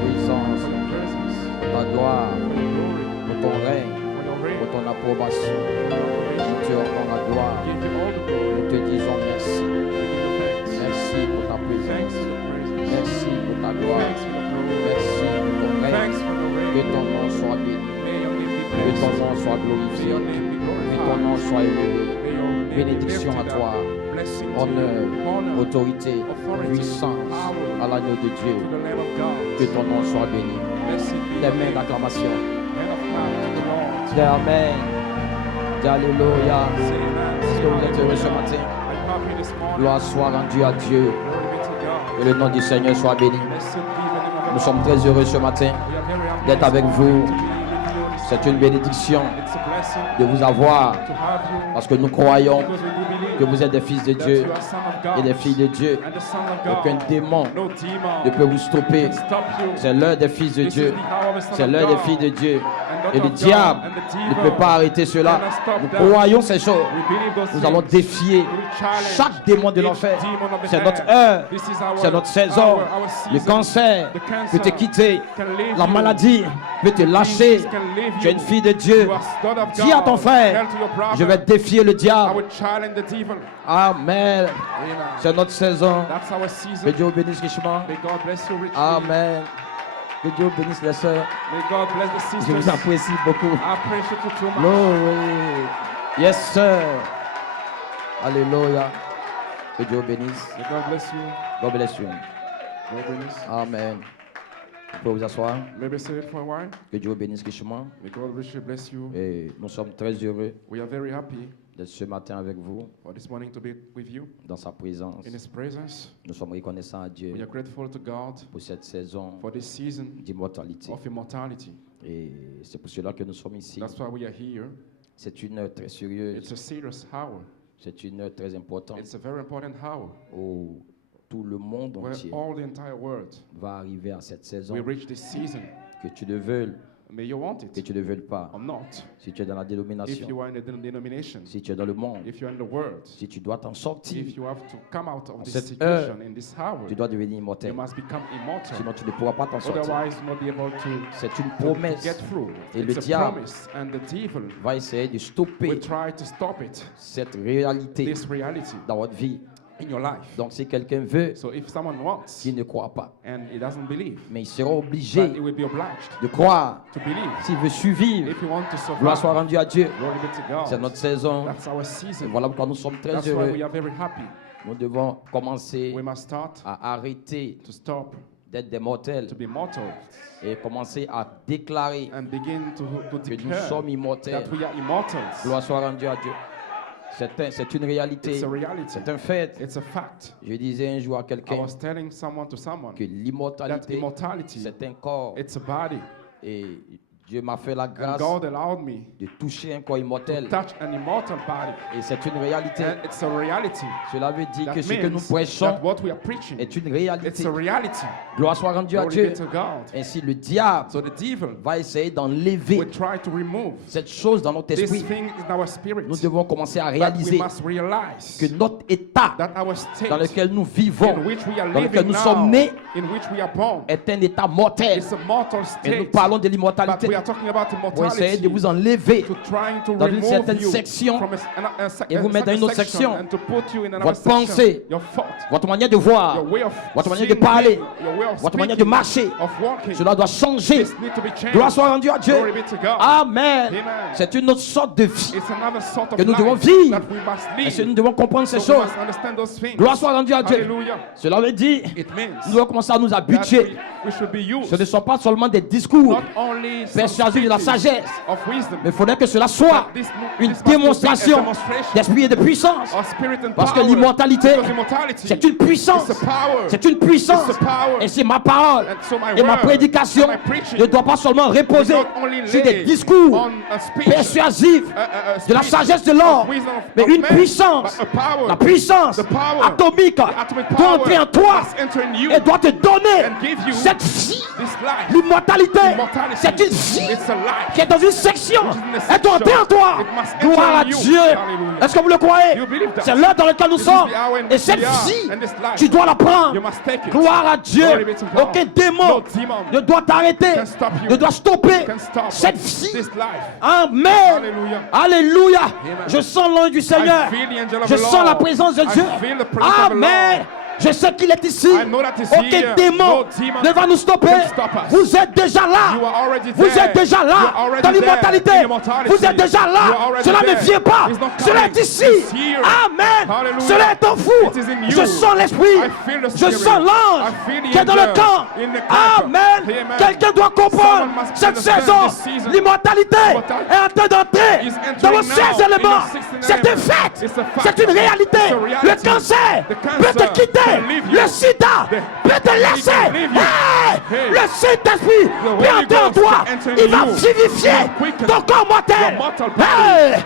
présence, for your presence, pour ta gloire, for your glory, pour ton règne, for your pour reign, ton approbation. for your Nous approbation. te rendons la gloire. Give you all the glory. Nous te disons merci. We give you thanks. Merci pour ta Thanks présence. for your presence. Merci pour ta gloire. Thanks for your glory. Merci pour ton règne. Thanks for your Que reign. ton nom soit béni. May your name be Que ton blessed. nom soit May glorifié. your name be Que ton nom glorified. soit élevé. May your name be Bénédiction à lifted toi. up. Blessing to Honneur, you. Honor autorité, authority, puissance power à l'agneau de Dieu. to the Lamb of God. Que ton nom soit béni. Blessed be Des your mains name. d'acclamation. Man of God to the Lord. Dis Amen. Dis Alléluia. Say amen. Est-ce que vous êtes heureux ce matin? Are you happy this morning? Gloire soit rendue à Dieu. Glory be to God. Que le nom du Seigneur soit béni. Blessed be the name of Nous the sommes Lord. très heureux ce matin We are very happy d'être this avec morning vous. to be with you this C'est une bénédiction It's a blessing de vous avoir to have you parce que nous croyons because we do believe que vous êtes des fils de that Dieu you are son of God et des filles de Dieu. and the son of God. Aucun démon No demon ne peut vous stopper. can stop you. C'est l'heure des fils de This Dieu. is the hour of the son C'est of l'heure des God. filles de Dieu. And Et daughter le of God diable and the ne devil peut pas arrêter cela. cannot stop Nous that. croyons ces choses. We believe those Nous allons things. défier We challenge chaque démon de each l'enfer. demon of the C'est air. notre heure. This is our C'est notre saison. hour, our Le season. cancer The cancer peut te quitter. can leave La you. maladie peut te lâcher. Disease can leave Tu es you. une fille de Dieu. You are daughter of Dis à ton God. frère, Tell to your brother, je vais défier le I diable. will challenge the devil. Amen. Amen. C'est notre saison. That's our season. Que Dieu vous bénisse richement. May God bless you richly. Amen. Que Dieu vous bénisse les sœurs. May God bless the Je vous sisters. apprécie beaucoup. I appreciate you too much. Glory. Yes, sir. Alléluia. Que Dieu vous bénisse. May God bless you. God bless you. God bless. Amen. Vous pouvez vous asseoir. Maybe say it for a while. Que Dieu vous bénisse richement. May God richly bless you. Et nous sommes très heureux We are very happy d'être ce matin avec vous for this morning to be with you dans sa présence. in His presence. Nous sommes reconnaissants à We Dieu are grateful to God pour cette saison for this season d'immortalité. of immortality. Et c'est pour cela que nous sommes ici. That's why we are here. C'est une heure très sérieuse. It's a serious hour. C'est une heure très importante It's a very important hour où tout le monde where entier all the entire world va arriver à cette saison. will reach this season. Que tu le veuilles, May you want que it tu ne le veuilles pas. or not. Si tu es dans la If dénomination, you are in a denomination, si tu es dans le monde, if you are in the world, si tu dois t'en sortir, if you have to come out of this cette situation in this hour, tu dois devenir you immortel. must become immortal. Sinon, tu ne pourras pas t'en sortir. Otherwise, you'll not be able to C'est une get promesse. through. Et le It's a diable promise, and the devil va essayer de stopper will try to stop it. cette réalité This reality dans votre vie. in your life. Donc, si quelqu'un veut, So if someone wants s'il ne croit pas, and he doesn't believe, mais il sera but obligé he will be obliged de croire. to believe. S'il veut survivre, If you want to gloire soit survive, rendue à Dieu. glory be to C'est God. notre saison. That's our Et season. voilà pourquoi nous sommes très That's why heureux. we are very happy. Nous devons commencer We must start à arrêter to stop, d'être des mortels to be mortal, et commencer à déclarer and begin to que nous declare sommes immortels. that we are immortals. Gloire soit rendue à Dieu. C'est une réalité. It's a reality. C'est un fait. It's a fact. Je disais un jour à I quelqu'un was telling someone to someone que that l'immortalité, immortality, c'est un corps. it's a body. Et Dieu m'a fait la And grâce God allowed me de toucher un corps to immortel. touch an immortal body. Et c'est une réalité. And it's a reality. Cela veut dire That que ce que nous means prêchons that what we are preaching, est une it's réalité. a reality. Gloire soit rendue à Glory Dieu. be to God. Ainsi, le diable So the devil va essayer d'enlever will try to remove cette chose dans notre this esprit. thing in our spirit. Nous devons commencer à But we réaliser must realize que notre état that our state dans lequel nous vivons, in which we are dans lequel living nous sommes now, nés, in which we are born, est un état mortel. it's a mortal Et nous state. parlons de But l'immortalité we are talking about pour essayer de immortality, vous enlever to trying to dans une remove certaine you section from et vous mettre dans une autre section. and to put you in another Votre section. pensée, Your thought, votre manière de voir, your way of votre manière de seeing parler, things, your way of votre manière de speaking, marcher, of walking. cela doit changer. This need to be changed. Gloire soit rendue à Dieu. Glory be to God. Amen. Amen. C'est une autre sorte de vie. It's another sort of Que nous life devons vivre. that we must Et live. si nous devons comprendre ces So we choses, must understand those things. gloire soit rendue à Dieu. Hallelujah. Cela veut dire It means nous devons commencer à nous that habituer. we should be used Ce ne sont pas seulement des discours not only some persuasifs de la speeches sagesse, of wisdom, mais il faudrait que cela soit but une this must be a démonstration demonstration d'esprit et de puissance. of spirit and Parce que power. l'immortalité, Because immortality, c'est une puissance. it's a power. C'est une puissance. It's a power. Et c'est ma parole. And so my Et ma word prédication and my preaching ne doit pas seulement reposer not only sur des lay discours on a speech, persuasifs a de la speech sagesse de of l'homme, wisdom mais of une man, puissance, but a power, la puissance the power, atomique atomic doit power entrer en toi must enter in you et doit te donner and give you cette vie. this life. L'immortalité, Immortality. c'est une vie. vie It's a life. qui est dans une section Which is in a est section. entrée en toi. It must enter Gloire à in you. Dieu. Hallelujah. Est-ce que vous le croyez? You believe that? C'est l'heure dans laquelle nous This is sommes. the hour in Et which cette we are, vie, and this life, tu dois la prendre. you must take it. Gloire à Dieu. Glory be to God. Aucun démon No demon ne doit t'arrêter, can stop you. ne doit stopper Can stop cette vie. this life. Amen. Hallelujah. Alléluia. Amen. Je sens l'ange du Seigneur. I feel the angel of Je the sens Lord. la présence de I Dieu. feel the presence of the Amen. Lord. Je sais qu'il est ici. I know that he's Aucun here. démon No demon ne va nous stopper. can stop us. Vous êtes déjà là. You are already Vous there. êtes déjà You là are already dans there l'immortalité. in immortality. Vous êtes déjà You are là. already Cela ne there. vient pas. It's not Cela coming. est ici. It's here. Amen. Hallelujah. Cela est en vous. It is in you. Je sens l'esprit. I feel the Je spirit. sens l'ange I feel the qui est dans le angel camp. in the camp. Amen. Amen. Quelqu'un doit comprendre Someone must cette understand saison. this season. L'immortalité Immortality est en train d'entrer is entering dans vos now 16 in éléments. your 16 C'est un element. fait. It's a fact. C'est une réalité. It's a reality. Le cancer The cancer peut te quitter. can leave you. Le sida The- peut te laisser. can leave you. Hey! Hey. Le Saint-Esprit The peut Holy entrer en Ghost toi. can enter in Il va you. vivifier He will quicken ton corps mortel. your mortal body. Hey!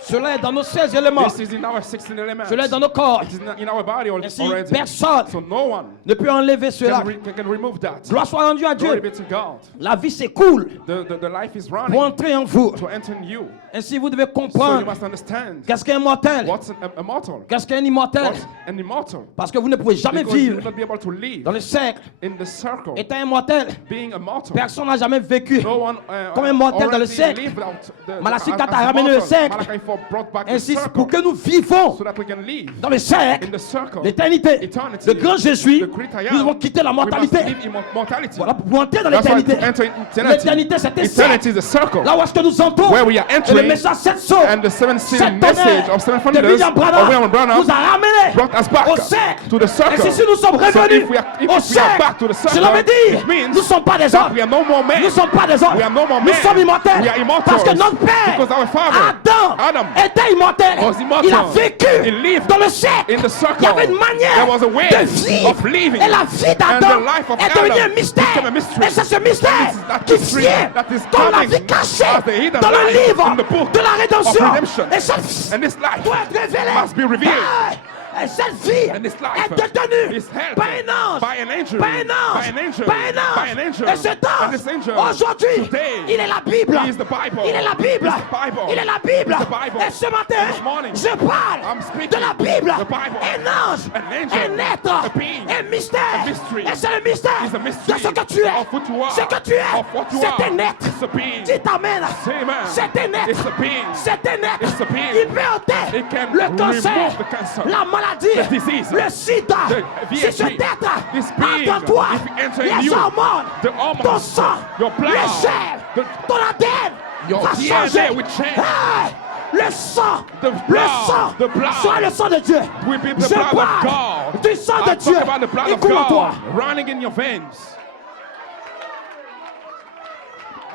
Cela est dans nos 16 éléments. This is in our 16 elements. Cela est dans nos corps. It is in our body Ainsi, already. personne So no one ne peut enlever cela. can remove that. Gloire soit rendue à Glory Dieu. be to God. La vie s'écoule The life is pour running entrer en vous. to enter in you. Ainsi, vous devez So you comprendre must understand qu'est-ce qu'un mortel, what's a mortal. qu'est-ce qu'un immortel. What's an immortal. Parce que vous ne pouvez jamais Because you will vivre not be able to live dans le cercle. in the circle. Étant un mortel, Being a mortal. personne n'a jamais vécu No one comme un mortel dans le already cercle. lived out the- Malachi as 4 a a ramené le mortal. cercle. Malachi 4 brought back the Ainsi, circle pour que nous vivons so that we can live dans le cercle, in the circle. l'éternité, Eternity. le grand Jésus, The great I nous am. devons quitter la We must mortalité. live in mortality. Voilà, pour entrer dans That's why l'éternité. to enter in eternity. L'éternité, c'est un Eternity cercle. is a circle. Là où est-ce que nous entrons, Where we are et le entering, message 700, and the seven seal cette message of seven de thunders William of William Branham Branham nous a ramenés brought us back au cercle. to the circle. Et si nous sommes So revenus if we are au cercle, back to the circle, cela veut dire it means nous ne sommes pas des that hommes. we are no more men. Nous ne sommes pas des hommes. We are no more Nous men. sommes immortels. We are immortals. Parce que notre père, Because our father, Adam, était immortel. was immortal. Il a vécu He lived dans le cercle. in the circle. Il y avait une manière There was a way de vivre. of living. Et la vie And d'Adam the life of est devenue Adam un mystère. became a mystery. Et c'est ce mystère And this is that qui mystery vient that is dans la coming vie cachée, as the hidden dans le life livre in the book de la rédemption. of redemption. Et cette vie And this life doit être révélée. must be revealed. Et cette vie And this life est détenue is held par un ange. by an angel. Par un ange. By an angel. Par un ange. By an angel. Et cet And ange, this angel, aujourd'hui, today, il est la Bible. he is the Bible. Il est la Bible. He's the Bible. Il est la Bible. He's the Bible. Et ce matin, And this morning, je parle I'm speaking de la Bible. the Bible. Un ange, An angel. un être, A being. un mystère. A mystery. Et c'est le mystère It's a mystery de ce que tu es. of who you are. Ce que tu es, Of what you c'est are. un être. It's a being. Dis amen. Say amen. C'est un être. It's a being. C'est un être. It's a being. Il peut ôter It can le cancer, remove the cancer, la maladie, the disease, le sida. the Si VIH, cet être this being, entre en toi, if it enter in les you, hormones, the hormones, ton sang, your blood, les chair, the- ton ADN your va DNA changer. will change. Hey! Le sang, The blood, the blood soit le sang de Dieu. will be the Je blood of parle God. du sang de I Dieu. talk about the blood Il of coule en toi. God running in your veins.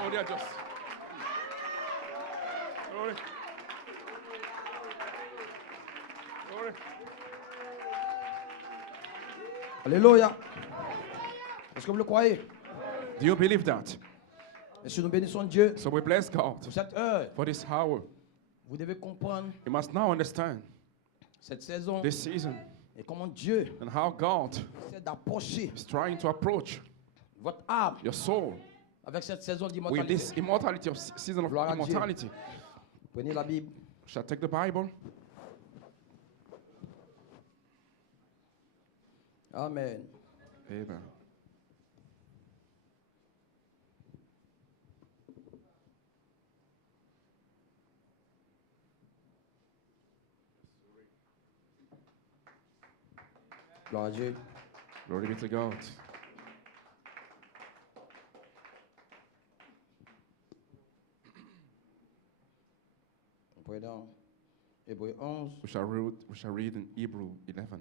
Oh, they are just. Glory. Glory. Alléluia. Est-ce que vous le croyez? Do you believe that? Et si nous bénissons Dieu, So we bless God pour cette heure, for this hour. vous devez comprendre You must now understand cette saison this season et comment Dieu and how God essaie d'approcher is trying to approach votre âme your soul avec cette saison with d'immortalité. this immortality of season of Gloire à Dieu. immortality. Prenez la Bible. Shall I take the Bible? Amen. Amen. Gloire à Dieu. Glory be to God. On prie dans Hébreux 11. We shall read in Hebrew 11.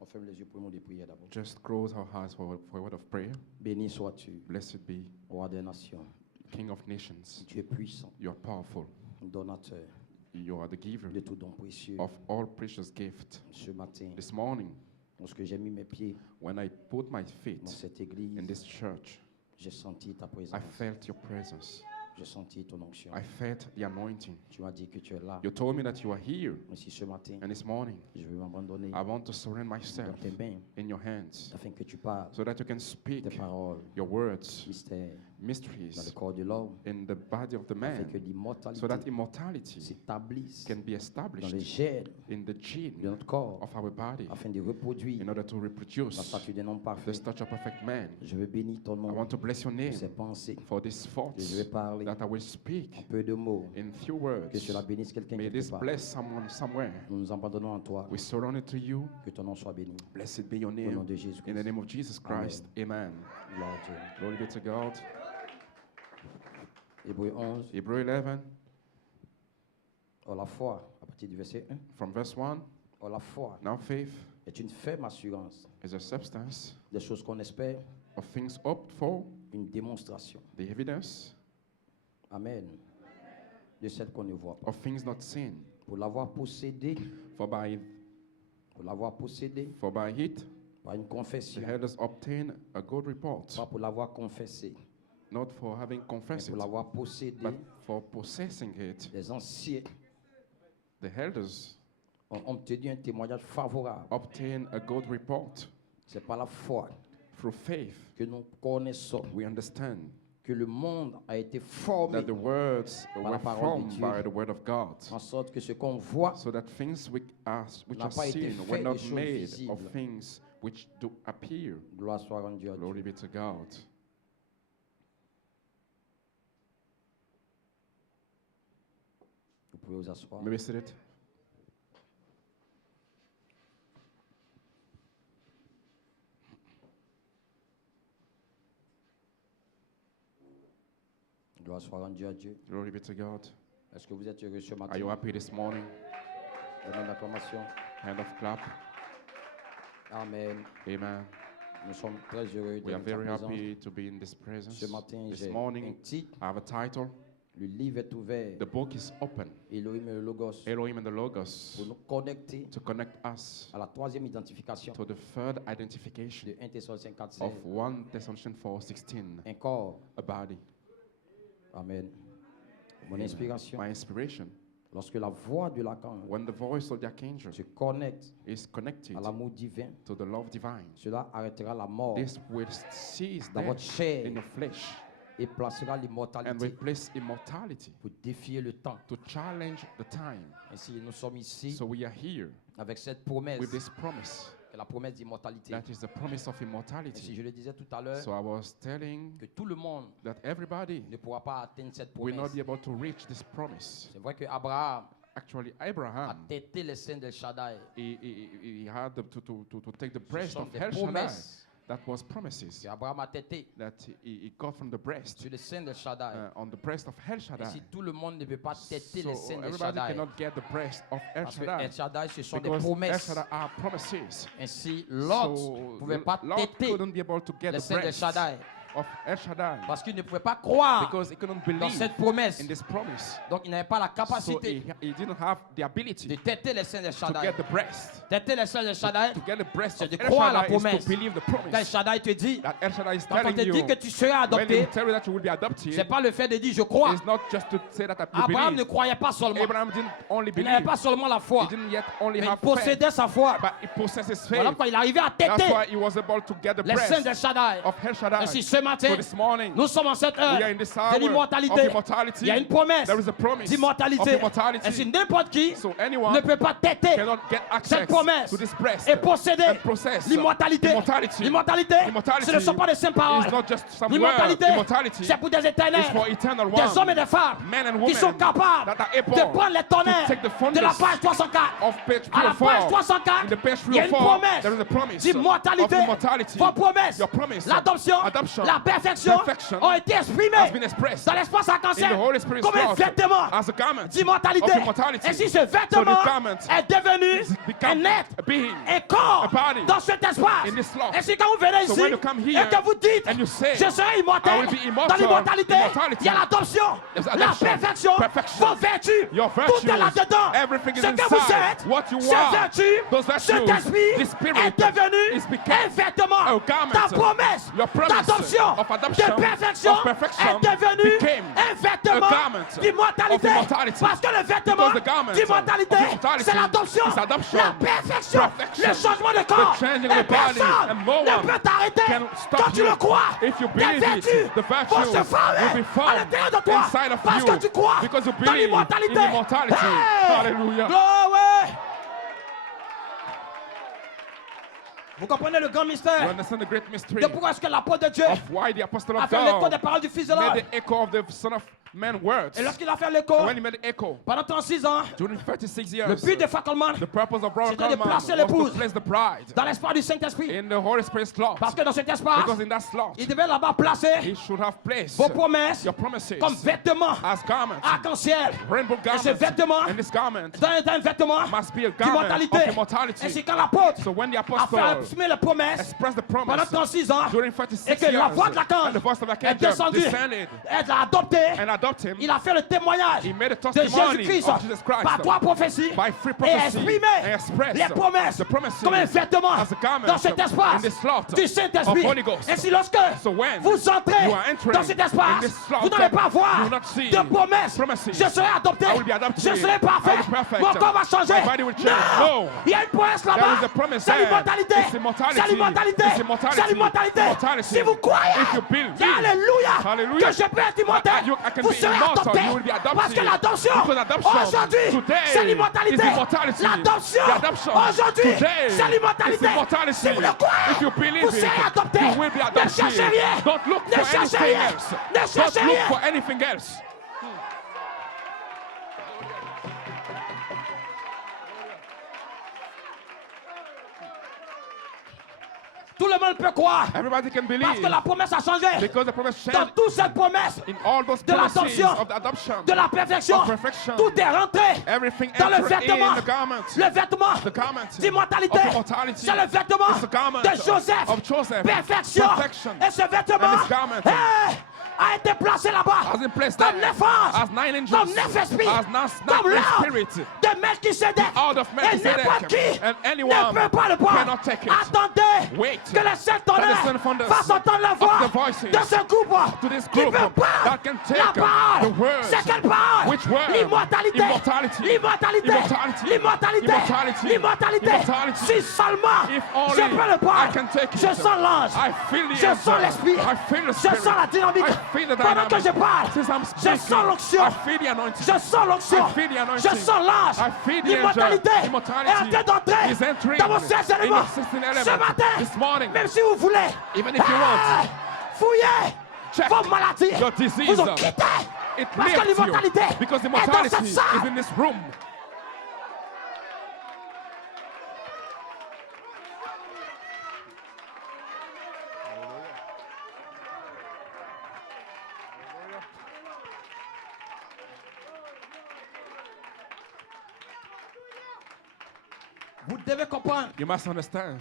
On ferme les yeux pour nous de prier d'abord. Just close our hearts for a word of prayer. Béni sois-tu, Blessed be roi des nations. King of nations. Tu es puissant, You are powerful. donateur You are the giver de tout don précieux. of all precious gift. Ce matin, This morning, lorsque j'ai mis mes pieds when I put my feet dans cette in église, this church, j'ai senti ta I présence. felt your presence. J'ai senti ton onction. I felt the anointing. Tu m'as dit que tu es là. You told me that you are here. Ainsi ce matin, And this morning, je veux m'abandonner I want to surrender dans myself tes mains in your hands afin que tu parles so that you can speak tes paroles, your words, mystères dans le mysteries corps de l'homme, in the body of the afin man que l'immortalité so that immortality s'établisse can be dans les established gènes in the gene de notre corps of our body afin de reproduire in order to la reproduce statue d'un homme the parfait. stature of perfect man. Je veux bénir ton I nom want to bless your pour name ces pensées for these que thoughts je vais parler that I will en speak peu de mots. in few Que words. cela bénisse quelqu'un May quelque this part. bless someone somewhere. Nous nous abandonnons en toi. We surrender to you. Que ton nom soit béni. Blessed be your Au nom name. de Jésus In the Christ. name of Jesus Christ. Amen. Gloire à Dieu. Glory be to God. Hébreux 11. Hebrew 11, Or la foi, à partir du verset 1. from verse 1. Or la foi Now faith est une ferme assurance is a substance des choses qu'on espère, of things hoped for, une démonstration. the evidence Amen. De celles qu'on ne voit pas. of things not seen. Pour l'avoir possédé, For by it par une the confession. elders obtain a good report, Pas pour l'avoir confessé, not for having mais confessed pour it, l'avoir possédé. but for possessing it. Les anciens The elders ont obtenu un témoignage favorable. obtain a good report. C'est par la foi Through faith, que nous connaissons we understand que le monde a été formé that the words la were parole de formed Dieu. by the word of God, en sorte que ce qu'on voit so that things which are n'a pas été seen fait were des not choses made visibles. of things which do appear. Gloire soit rendue à Dieu. Glory be to God. Vous pouvez vous asseoir. May we sit it? Gloire soit rendue à Dieu. Glory be to God. Est-ce que vous êtes heureux ce Are matin? you happy this morning? Donnons l'acclamation. Hand of clap. Amen. Amen. Nous sommes très heureux We are d'être very en présence. happy to be in this presence. Ce matin, This j'ai un morning, titre. I have a title. Le livre est ouvert. The book is open. Elohim et le Logos. Elohim and the Logos, Pour nous connecter to connect us à la troisième identification to the third identification de 1 Thessaloniciens 4, 16. of 1 Thessalonians 4:16, Un corps. a body. Amen. Mon Amen. inspiration. My inspiration, Lorsque la voix de l'archange when the voice of the archangel se connecte is connected à l'amour divin, to the love divine, cela arrêtera la mort this will cease dans death votre chair in your flesh et placera and l'immortalité replace immortality pour défier le temps. to challenge the time. Ainsi, nous sommes ici So we are here avec cette promesse, with this promise. qui est la promesse d'immortalité. That is the promise of Ainsi, immortality. je le disais tout à l'heure, So I was telling que tout le monde that everybody ne pourra pas atteindre cette will not promesse. be able to reach this promise. C'est vrai que Abraham Actually, a Abraham, têté les seins d'El Shaddai. he had to take the Ce breast sont of des El Shaddai. promesses That was promises que Abraham a têté that he got from the breast, sur les seins d'El Shaddai. on the breast of El Shaddai. Ainsi, tout le monde ne peut pas têter les So seins d'El everybody Shaddai. cannot get the breast of El Parce que Shaddai. El Shaddai, ce sont des Because El promesses. Shaddai are promises. Ainsi, Lot ne pouvait pas Lot têter couldn't be able to get les the seins d'El breast Shaddai. of El Shaddai Parce qu'il ne pouvait pas croire because he couldn't dans believe cette promesse. in this promise. Donc, il n'avait pas la So capacité he didn't have the de ability têter les seins d'El to Shaddai. get the breast. Têter les seins d'El Shaddai, To get the breast c'est of de El croire la Shaddai is promesse. to believe the Quand El promise. Shaddai te dit, That El Shaddai is quand on te telling dit you, que tu seras when they adopté, tell you that you will be adopted, c'est pas le fait de dire je crois. it's not just to say that you Abraham ne believe. croyait pas seulement. Abraham didn't only Il n'avait believe. pas seulement la He foi, didn't yet only mais il have faith, possédait sa foi. but he possesses faith. Voilà pourquoi il arrivait à That's têter why he was able to get the les seins breast d'El Shaddai. of El Shaddai. Ainsi, ce matin, So this morning, nous sommes en cette heure we are in this hour de of l'immortalité. immortality. Il y a une promesse There is a promise of d'immortalité. immortality. Ainsi, n'importe qui So anyone ne peut pas têter cannot get access cette promesse to this breast et posséder and possess l'immortalité. immortality. L'immortalité, Immortality ce ne sont pas des simples paroles. It's not just some words. L'immortalité, Immortality c'est pour des is éternels, for eternal des hommes et ones, des femmes men and qui sont women capables that are able de prendre les tonnerres to take the de la thunders page 304. of page À la page 304. 304, In the page il y a une 304, promesse there is a promise d'immortalité. of immortality. Vos promesses, Your promise, l'adoption, adoption, la perfection ont été has exprimées been expressed dans l'espace in arc-en-ciel the Holy Spirit's comme un thought vêtement as a garment d'immortalité. of immortality. Et si ce So vêtement this garment est devenu has become un être, a being, un corps a body dans cet espace, in this loft. et si quand vous venez So ici when you come here et que vous dites and you say, je serai immortel, I will be immortal, dans l'immortalité, immortality, il y a l'adoption, there's la adoption, perfection, perfection, vos vertus, your tout virtues, est là-dedans. everything is Ce que vous inside. êtes, What you ces are, vertus, those cet virtues, esprit this spirit est devenu is become un vêtement. a garment. Ta promesse Your promise d'adoption l'adoption of adoption, de perfection of perfection est devenue became un vêtement a garment d'immortalité. of immortality. Parce que le vêtement Because the garment d'immortalité, of immortality c'est l'adoption, is adoption, la perfection, perfection, le changement de corps. the changing Et of the body, personne and no ne one peut t'arrêter can stop quand tu you. le crois. If you Tes believe it, vertus the virtue vont se former will be à formed l'intérieur de toi inside of parce you que tu crois because you dans believe l'immortalité. in immortality. Hey! Hallelujah. Glory! Vous comprenez le grand You mystère understand the great mystery de pourquoi est-ce que l'apôtre de Dieu of why the apostle a of fait l'écho des God paroles du Fils de l'homme. made the echo of the Son of Man words. Et lorsqu'il a fait l'écho, And when he made the echo, pendant 36 ans, during 36 le years, but de Fackelman, the purpose of Brother c'était de Kalman placer was l'épouse to place the bride dans l'espoir du Saint-Esprit, in the Holy Spirit slot. parce que dans cet espace, Because in that slot, il devait là-bas placer he should have placed vos promesses your promises comme vêtements as garments, arc-en-ciel. rainbow Et ce garments. vêtement And this garment dans un vêtement must be a garment d'immortalité. of immortality. Ainsi quand l'apôtre So when the a fait apostle exprimer les promesses expressed the pendant promise 36 ans, during et 36 que la voix de years, and the voice of l'archange the est archangel descendue, descended elle l'a adopté, and adopted him, il a fait le témoignage he made a de testimony Jésus-Christ of Jesus Christ par trois prophéties by free et prophecy exprimé and expressed les promesses the promises comme un vêtement as a garment dans cet in espace this slot du of Saint-Esprit. Holy Ghost. Ainsi lorsque So when vous entrez you are entering dans cet in espace, this slot, vous n'allez pas you voir will not see de promesses. promises. Je serai adopté, I will be adopted. je serai I parfait, will be perfect. mon corps va changer. My body will change. Non, No. il y a une promesse There là-bas. is a promise C'est there. l'immortalité. It's immortality. C'est l'immortalité. It's immortality. C'est l'immortalité. Immortality. Si vous croyez, If you believe, alléluia, hallelujah, que je peux être immortel, I can vous be serez immortal. adopté. You will be adopted. Parce que l'adoption, Because adoption aujourd'hui, today c'est l'immortalité. is immortality. L'adoption, The adoption aujourd'hui, today c'est l'immortalité. is immortality. Si vous le croyez, If you believe vous serez it, adopté. you will be Ne adopted. cherchez rien. Don't look Ne for cherchez anything rien. else. Ne Don't cherchez look rien. for anything else. Tout le monde peut croire. Everybody can Parce believe que la promesse a changé. because the promise Dans changed. toute cette promesse In all those de promises l'adoption, of the adoption, de la perfection, of perfection, tout est rentré everything dans le entered vêtement. in the garment. Le vêtement The garment d'immortalité. of immortality. C'est le vêtement It's the garment de Joseph. of Joseph. Perfection. Perfection. Et ce vêtement And this garment a été placé là-bas. has been placed Comme there 9 anges. as 9 angels, Comme 9 esprits. as Comme 9 l'ordre spirits, de Melchisedec. out of Et Melchizedek. n'importe qui And ne anyone peut pas le prendre. cannot take it. Attendez Wait que le seul that tonnerre the seven thunders fasse entendre la voix of the voices de ce groupe to this qui group veut prendre that can take la parole. the words. C'est quelle parole? Which word? L'immortalité. Immortality. L'immortalité. Immortality. L'immortalité. Immortality. L'immortalité. Immortality. Si seulement If only je peux le I prendre, can take it. je sens l'ange. I feel the Je answer. sens l'esprit. I feel the Je spirit. sens la dynamique. I feel the Pendant que dynamic. je parle, Since I'm je speaking, sens l'onction. I feel the anointing. Je sens l'onction. I feel the Je anointing. sens l'ange. I feel the L'immortalité angel. est Immortality en train d'entrer is entering dans vos 16 in éléments. your 16 Ce element. matin, This morning, même si vous voulez, even if you want, fouillez check vos maladies. your disease. Vous ont quitté. It Parce que lifts l'immortalité you because est dans immortality cette is salle. in this room. Vous devez comprendre You must understand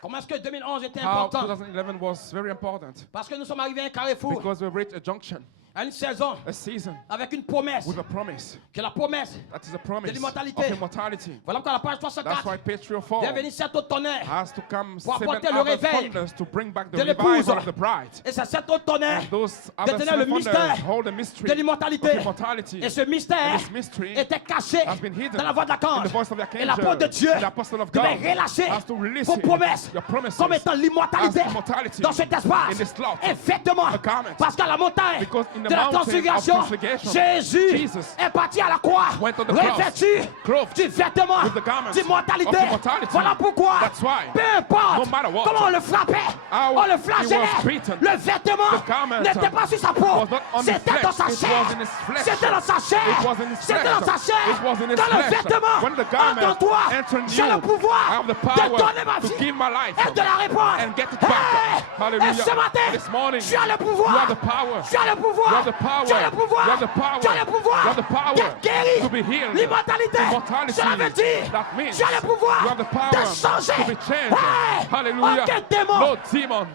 comment est-ce que 2011 était how important. 2011 was very important Parce que nous sommes arrivés à un carrefour, because we reached a junction, à une saison, a season avec une promesse. with a promise. Que la promesse, That is a promise de l'immortalité. of immortality. voilà pourquoi la page That's 304 why page 304 vient venir cet autre tonnerre. has to come Pour 7 apporter le other réveil thunders to bring back the de l'épouse. revival of the bride. Et c'est cet autre tonnerre And those other détenait le 7 mystère thunders hold the mystery de l'immortalité. of immortality. Et ce mystère And this mystery était caché has been hidden dans la voix de in l'archange. the voice of the archangel. Et l'apôtre de Dieu And the apostle of devait God relâcher has to release vos it, promesses your promises comme étant l'immortalité as immortality dans cet in espace. this slot. Et vêtement, A garment. parce qu'à la montagne Because in the de la mountain of transfiguration, transfiguration, Jésus Jesus est parti à la croix, went on the cross, revêtu clothed du vêtement with the garments d'immortalité. of immortality. Voilà pourquoi, That's why, peu importe no matter what, comment on le frappait, how on le he was flagellait, beaten, le vêtement the garment n'était pas sur sa peau, was not on his c'était dans sa flesh, it chair, was in his flesh. c'était dans sa chair, It was in his c'était flesh. dans sa chair, It was in his dans le flesh. vêtement. When the garment En toi, entered j'ai you, le pouvoir I have the de power donner ma to vie give my life et de la répondre. and get it back. Hey! Hallelujah. Et ce matin, This morning, tu as le pouvoir. you have the power. Tu as le pouvoir. You have the power. Tu as le pouvoir. You have the power. Tu as le pouvoir You have the power d'être guéri. to be healed. L'immortalité. Immortality. Cela veut dire That means tu as le pouvoir you have the power de changer. to be changed. Hey! Hallelujah. Aucun démon. No demon.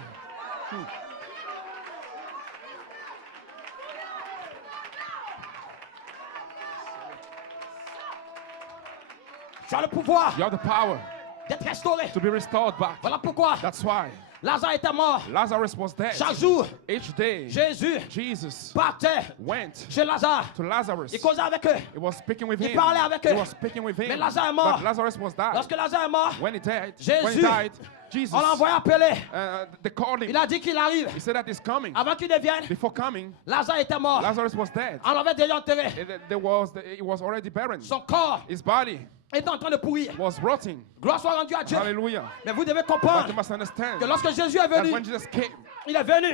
Tu as le pouvoir You have the power d'être restauré. to be restored back. Voilà pourquoi That's why Lazare était mort. Lazarus was dead. Chaque jour, Each day, Jésus Jesus partait went chez Lazare. to Lazarus. Il causait avec eux. He was speaking with Il him. parlait avec He eux. was speaking with him. Mais Lazare est mort. But Lazarus was died. Lorsque Lazare est mort, When he died, Jésus, Jesus, on l'a envoyé appeler. they called him. Il a dit qu'il arrive. He said that he's coming. Avant qu'il ne vienne, Before coming, Lazare était mort. Lazarus was dead. On l'avait déjà enterré. He was already buried. Son corps His body était en train de pourrir. was rotting. Gloire soit rendue à Dieu. Hallelujah. Mais vous devez But you comprendre must understand que lorsque Jésus est that venu, when Jesus came, il est venu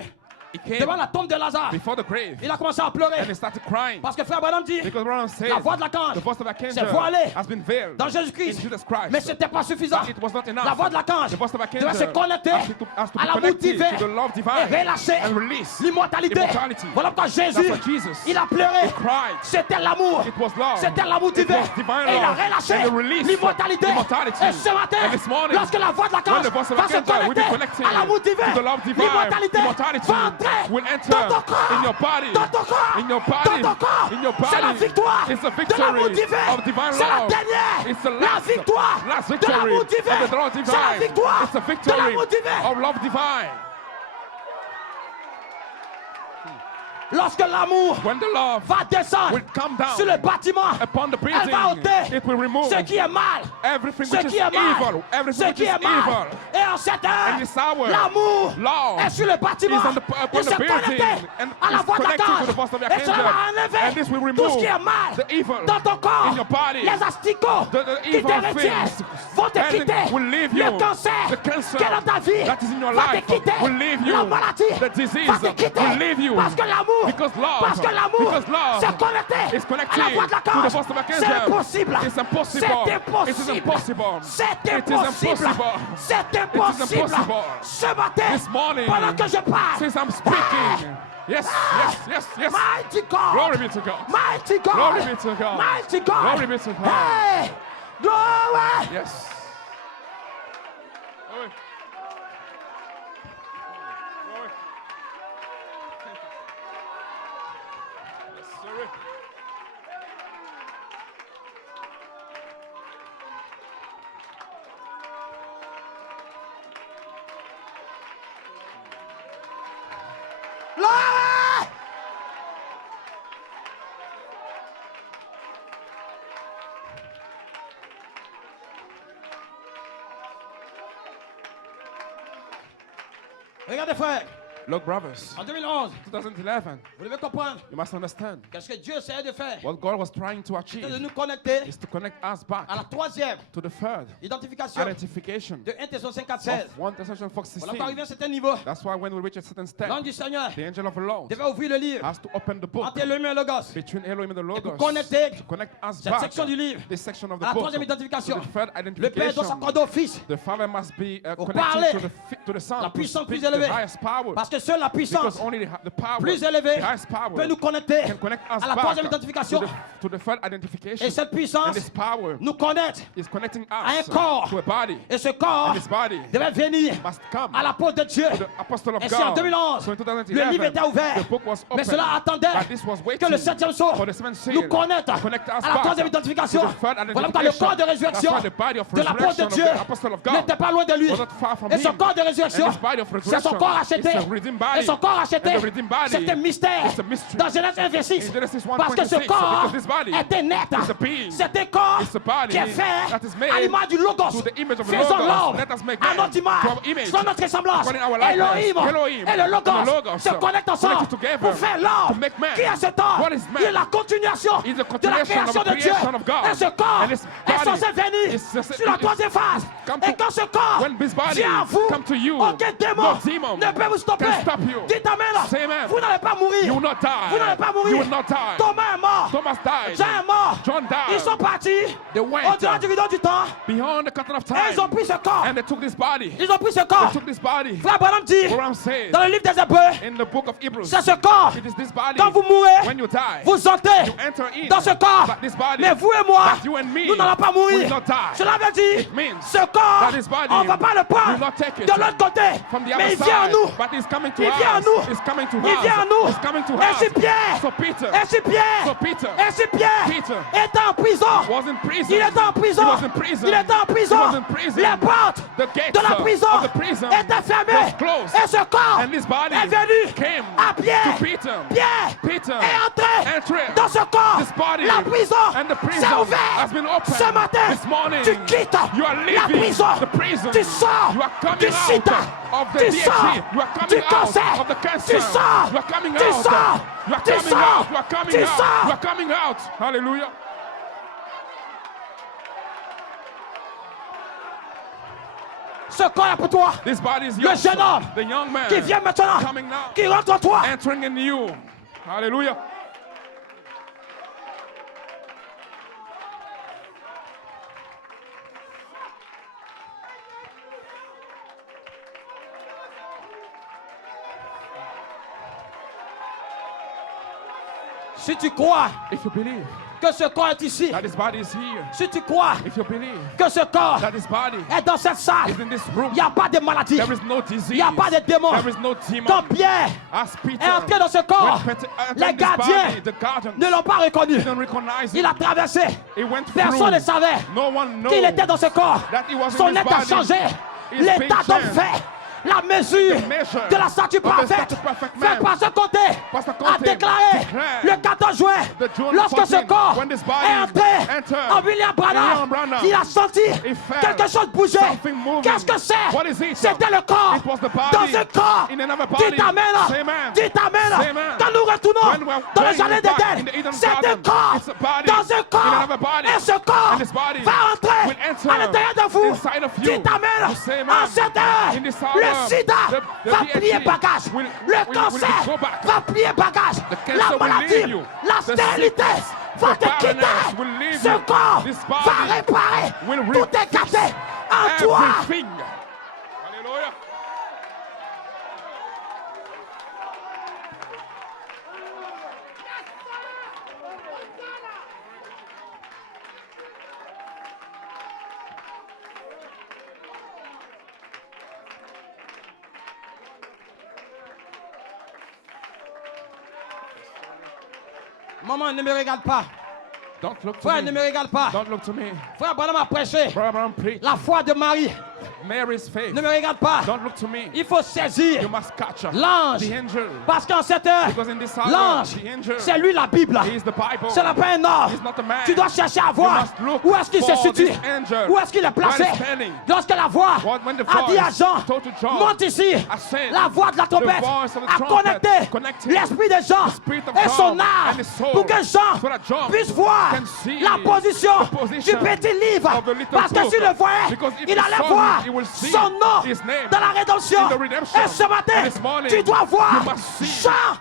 he came devant la tombe de Lazare. before the grave Il a commencé à pleurer. and he started crying. Parce que frère Branham dit, Because Branham said, la voix de l'archange the voice of s'est Archangel voilée has been veiled dans in Jésus-Christ. Jesus Christ. Mais ce n'était pas suffisant. But it was not enough. La voix de l'archange The voice of devait se Archangel connecter has to à be l'amour connected divin to the love et divine relâcher and release l'immortalité. immortality. Voilà pourquoi Jésus, That's what Jesus, il a pleuré. he cried. C'était l'amour. It was love. C'était l'amour It divin. was divine Et il a love. relâché And he released l'immortalité. immortality. Et ce matin, And this morning, lorsque la voix de when l'archange the voice of va se Archangel will be connecter connected à l'amour divin, to the love divine, l'immortalité immortality va entrer will dans enter ton corps. in your body. Dans ton corps. In your Dans body. ton corps. In your C'est la body. victoire It's the de l'amour victory divin. of divine C'est la love. dernière. It's the La last victoire de victory l'amour divin. of the love C'est la divine. victoire It's the de victory l'amour divin. of love divine. Lorsque l'amour When the love va descendre will come down sur le bâtiment, upon the elle va building, ôter it will remove ce qui est mal. everything Ce which qui is est mal. evil. Everything Ce which qui is est mal. evil. Et en cette heure, And this hour, l'amour love est sur le bâtiment. is on the, Il upon se the building connecte and à la is voix de connected l'archange. to the voice of the Et cela va archangel. enlever And this will tout remove ce qui est mal the evil dans ton corps. in your body. Les asticots The qui evil te retiennent things vont te and quitter. will leave Le you. cancer The cancer qui est dans ta vie that is in your va te life quitter. will leave you. La maladie The disease va te quitter. will leave you. Parce que l'amour, Because love, parce que l'amour because love s'est connecté is connected à la voix de to the l'archange. voice of archangel. C'est impossible. It's impossible. C'est It is impossible. impossible. C'est It is impossible. impossible. C'est impossible. impossible. Ce matin, This morning, pendant que je parle, since I'm speaking, yes, yes, yes, yes. Mighty God. Glory be to God. Mighty God. Glory be to God. Mighty God. Glory be to God. Hey, glory. Yes. Glory. Glory. Yes, sir. Glory. Regardez frère, Look, brothers, en 2011, 2011, vous devez comprendre you must understand qu'est-ce que Dieu essayait de faire. what God was trying to C'était de achieve nous connecter is to connect us back à la troisième to the third identification identification de 1 Thessaloniciens 4:16. of 1 Thessalonians 4:16. Voilà, pour arriver à un certain niveau, That's why when we reach a certain step, l'ange du Seigneur the angel of the Lord devait ouvrir le livre has to open the book entre Elohim et Logos. between Elohim and the Logos connecter to connect us cette back section du livre this section of the à la book troisième to identification. the third Le Père doit identification. s'accorder au Fils The Father must be parler connected to the Son la to puissance speak plus élevée. the highest power, parce que seule la puissance because only the power, plus élevée the highest power peut nous connecter can connect us à la back troisième identification. to the third identification. Et cette And puissance this power nous connecte is connecting à un us corps. to a body. Et ce corps And this body devait venir must come à l'apôtre de Dieu. to the apostle of Et si en God. 2011, So in 2011, le livre était ouvert, the book was mais open, cela attendait but this was que waiting le septième saut for the seventh seal nous connecte to connect us à la back troisième to identification. the third Voilà pourquoi le corps de identification. résurrection That's why the body of de l'apôtre de resurrection of Dieu the apostle of God n'était pas loin de lui. was not far from Et son him. corps de résurrection, And his body of c'est son resurrection corps acheté. is a redeemed body. Et son corps acheté, And the redeemed body c'est un mystère. is a mystery. Dans Genèse 1, verset 6. In Genesis 1:26, Parce que ce corps because this body était net. is a being. C'est un corps It's a body qui est fait that is made à l'image du Logos. to the image of the Faisons Logos. l'homme Let us make à man notre image, to our image, selon notre ressemblance. according to our likeness. Elohim Elohim et le and the Logos Logos se connectent ensemble connected together pour faire l'homme to make man. qui est cet homme. What is man? Il est la continuation Is the de la continuation création of the de Dieu. creation of God. Et ce corps And this est body censé venir is supposed- sur la troisième phase. come Et to- quand ce corps when this body vient à vous, come to you, aucun démon no demon ne peut vous stopper. can stop you. Dites amen là. Say amen. Vous n'allez pas mourir. You will not die. Vous n'allez pas mourir. You will not die. Thomas est mort. Thomas died. Jean est mort. John died. Ils sont partis They went au-delà du rideau du temps. beyond the curtain of Et time. ils ont pris ce corps. And they took this body. Ils ont pris ce They corps. took this body. Frère Branham dit Abraham said dans le livre des Hébreux, in the book of Hebrews, c'est ce corps. it is this body. Quand vous mourrez, When you die, vous entrez you enter in dans ce corps. but this body. Mais vous et moi, But you and me nous n'allons pas mourir. will not die. Cela veut dire It means ce corps, that this body on ne va pas le will prendre not take it de l'un l'autre côté. from the Mais other il vient à nous. side. But he's coming to Il vient à us. nous. He's coming to Il vient à us. nous. He's coming to Et si us. Pierre, So Peter, et si Pierre, so Peter et si Pierre Peter était en prison, was in prison. il était en prison, He was in prison. il était en prison, He was in prison. les portes The gates de la prison of the prison étaient fermées, was closed. et ce corps And this body est venu came à Pierre. to Peter. Pierre Peter est entré entered dans ce corps. this body, La prison and the prison s'est ouverte. has been opened. Ce matin, This morning, tu quittes you are la leaving prison. the prison. Tu sors You are coming du out sida. of the Tu DHC. sors You are du coming out cancer. of the cancer. Tu sors. You are coming Tu out. sors. You are Tu coming sors. out. You are coming Tu out. sors. You are coming out. Hallelujah. Ce corps est pour toi. This body is Le yours. jeune homme The young man qui vient maintenant, coming now, qui rentre en toi. entering in you. Hallelujah. Si tu crois If you believe que ce corps est ici, that his body is here, si tu crois if you believe que ce corps that his body est dans cette salle, is in this room, il n'y a pas de maladie, there is no disease, il n'y a pas de démon. there is no demon. Quand Pierre As Peter est entré dans ce corps, when Peter entered les this gardiens body, the guardians ne l'ont pas reconnu. didn't recognize Il him. a traversé. He went Personne ne through. savait No one knows qu'il était dans ce corps. that he was Son in this état body. changé. His L'état being d'homme changed. fait. La mesure The measure de la statue of the parfaite statue perfect fait man. par ce côté Pastor a Conte déclaré declared le 14 juin the June lorsque ce 14, corps when this body est entré entered en William William Branham, Branham, il a senti he felt quelque chose bouger. something moving. Qu'est-ce que c'est? What is it? C'était le corps It was the body dans un corps in another qui body. t'amène, Same man. qui t'amène. Same man. Quand nous When retournons we're dans le going jardin back d'Éden, in the Eden c'est un garden, corps it's a body dans un in corps. another body. Et ce corps And this body va entrer will enter à l'intérieur de vous, inside of qui you. t'amène The same en man. cette heure. In this hour, Le sida the va DHC plier bagage. will- Le will cancer go back. va plier bagage. The cancer La will maladie, leave you. la The stérilité sickness, va the te quitter. barrenness will leave Ce you. corps This body va réparer. will Tout est refix gâté en toi. everything. Hallelujah. Maman, ne me regarde pas. Don't look to Frère, ne me. me regarde pas. Don't look to me. Frère Branham a prêché Brother Branham preached la foi de Marie. Mary's faith. Ne me regarde pas. Don't look to me. Il faut saisir You must catch her. l'ange. The angel. Parce qu'en cette heure, Because in this hour, l'ange, the angel, c'est lui la Bible. he is the Bible. Ce n'est pas un homme. He's not a man. Tu dois chercher à You voir must look où est-ce qu'il se for situe. this angel. Où est-ce qu'il est placé. Where he's standing. Lorsque la voix When the a dit à voice Jean, told to John, monte ici. I said, La voix de la trompette voice of the a trumpet connecté connected l'esprit de Jean the spirit of et son John âme and his soul, pour que Jean so that John puisse voir can see la position the position du petit livre. of the little Parce que book. s'il le voyait, Because if il he allait saw voir it, he will see son nom his name dans la rédemption. in the redemption. Et ce matin, And this morning, tu dois voir you must see Jean.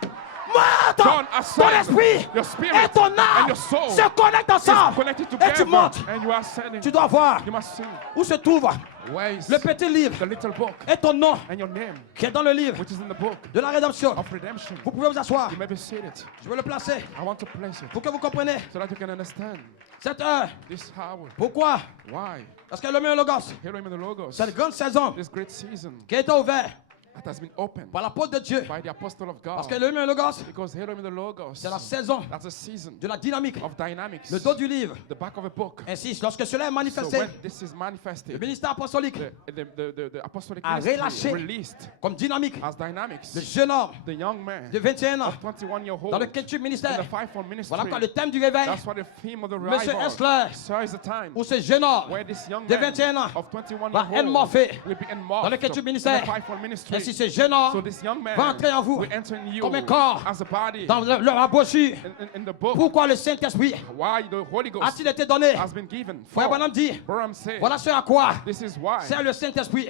Monte, John ton ascend, esprit your spirit et ton and âme your soul se connectent is ensemble. connected Et tu together, montes. and you are ascending. Tu dois voir You must see où se trouve where is le petit livre the little book et ton nom and your name, qui est dans le livre which is in the book de la rédemption. of redemption. Vous pouvez vous asseoir. You may be seated. Je vais le placer I want to place it pour que vous compreniez so that you can understand cette heure. this hour. Pourquoi? Why? Parce que le meilleur logos, Here in the Logos, c'est une grande saison this great season qui a été ouverte that has been opened par l'apôtre de Dieu. by the apostle of God. Parce que le meilleur logos, Because here in the Logos, c'est la saison that's a season de la dynamique. of dynamics. Le dos du livre The back of a book. Ainsi, lorsque cela est So manifesté, when this is le manifested, ministère apostolique the apostolic a ministry relâché released comme dynamique as dynamics. le jeune homme The young man de 21 ans of 21-year-old dans le quintuple in ministère. the fivefold ministry. Voilà quoi le thème du réveil. That's what the theme of the Monsieur revival. Esler, So is the time où ce jeune homme where this young de man 21 ans of 21 va years old morphé will be dans le enmorphed quintuple in the ministère. fivefold ministry. Ainsi, ce jeune So homme this young man va entrer en vous will enter in you comme un corps as a body dans la brochure. in the book. Pourquoi le Saint-Esprit Why the Holy Ghost a-t-il été donné? has been given. Frère For, Branham dit, Branham said, voilà ce à quoi this is why. sert le Saint-Esprit.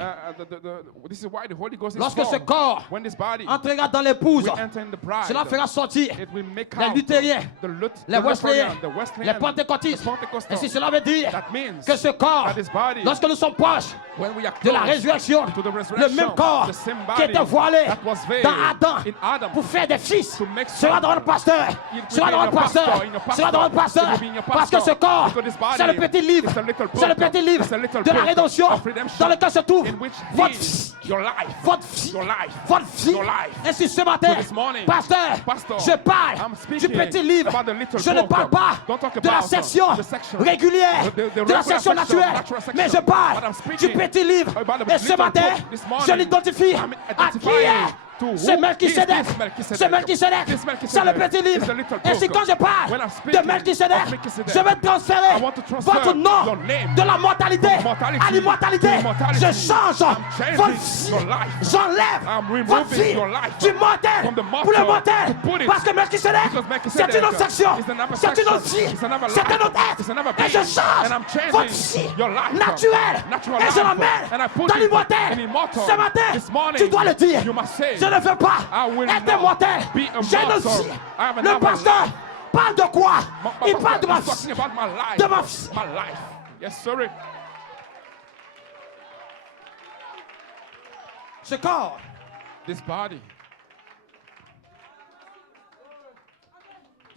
This is why the Holy Ghost is Lorsque ce formed. corps When this body entrera dans l'épouse, will enter in the bride, cela fera sortir it will make les out luthériens, the les Wesleyens, the Wesleyan, les pentecôtistes. the Pentecostal. Ainsi, cela veut dire That means que ce corps, that this body, lorsque nous sommes proches when we are de la close résurrection, to the le resurrection, même corps the same qui body était voilé that was veiled dans Adam in Adam pour faire des fils to make sera dans notre pasteur, It will sera be dans in notre your pasteur, pastor, in your sera dans notre pastor. pasteur, It will be in your parce que pastor. ce corps, Because this body c'est le petit livre, is a little c'est le book. petit livre It's a little de la book rédemption of redemption dans lequel se trouve in which votre he, fils. Your life. votre vie, Your life. votre vie. Your life. Ainsi ce matin, So this morning, pasteur, Pastor, je parle I'm du speaking petit livre. about the little Je ne book. parle pas Don't talk de la about section the section, régulière, the de la regular section section, naturelle, natural section. mais je But parle I'm du speaking petit livre. about the Et ce little matin, book this morning. je l'identifie I'm à qui identifying est. to C'est who Melchisedec. is this Melchizedek. C'est Melchisedec. This Melchizedek C'est le petit is the livre. little Et si book. quand je parle When I'm de speaking Melchisedec, of Melchizedek, je vais transférer I want to transfer votre nom your name de la mortalité from mortality à l'immortalité. to immortality. Je change I'm changing votre vie. your life. J'enlève I'm removing votre vie your life du mortel from the mortal pour le mortel. to put it- Parce que Melchisedec, Because c'est Melchizedek une autre section. is another C'est une autre section. vie. It's another C'est life. un autre It's être. another Et je being. change And I'm changing votre vie your life. naturelle. Natural Et je life. l'emmène And I put dans it l'immortel. in immortal. Ce matin, This morning, tu dois le dire. you must say, Je ne veux pas I will être not immortel. be a J'ai une mortal. vie. I have Le another pasteur life. parle de quoi? Il parle de ma He's talking vie. about my life. De ma vie. My life. Yes, sir. Ce corps, This body,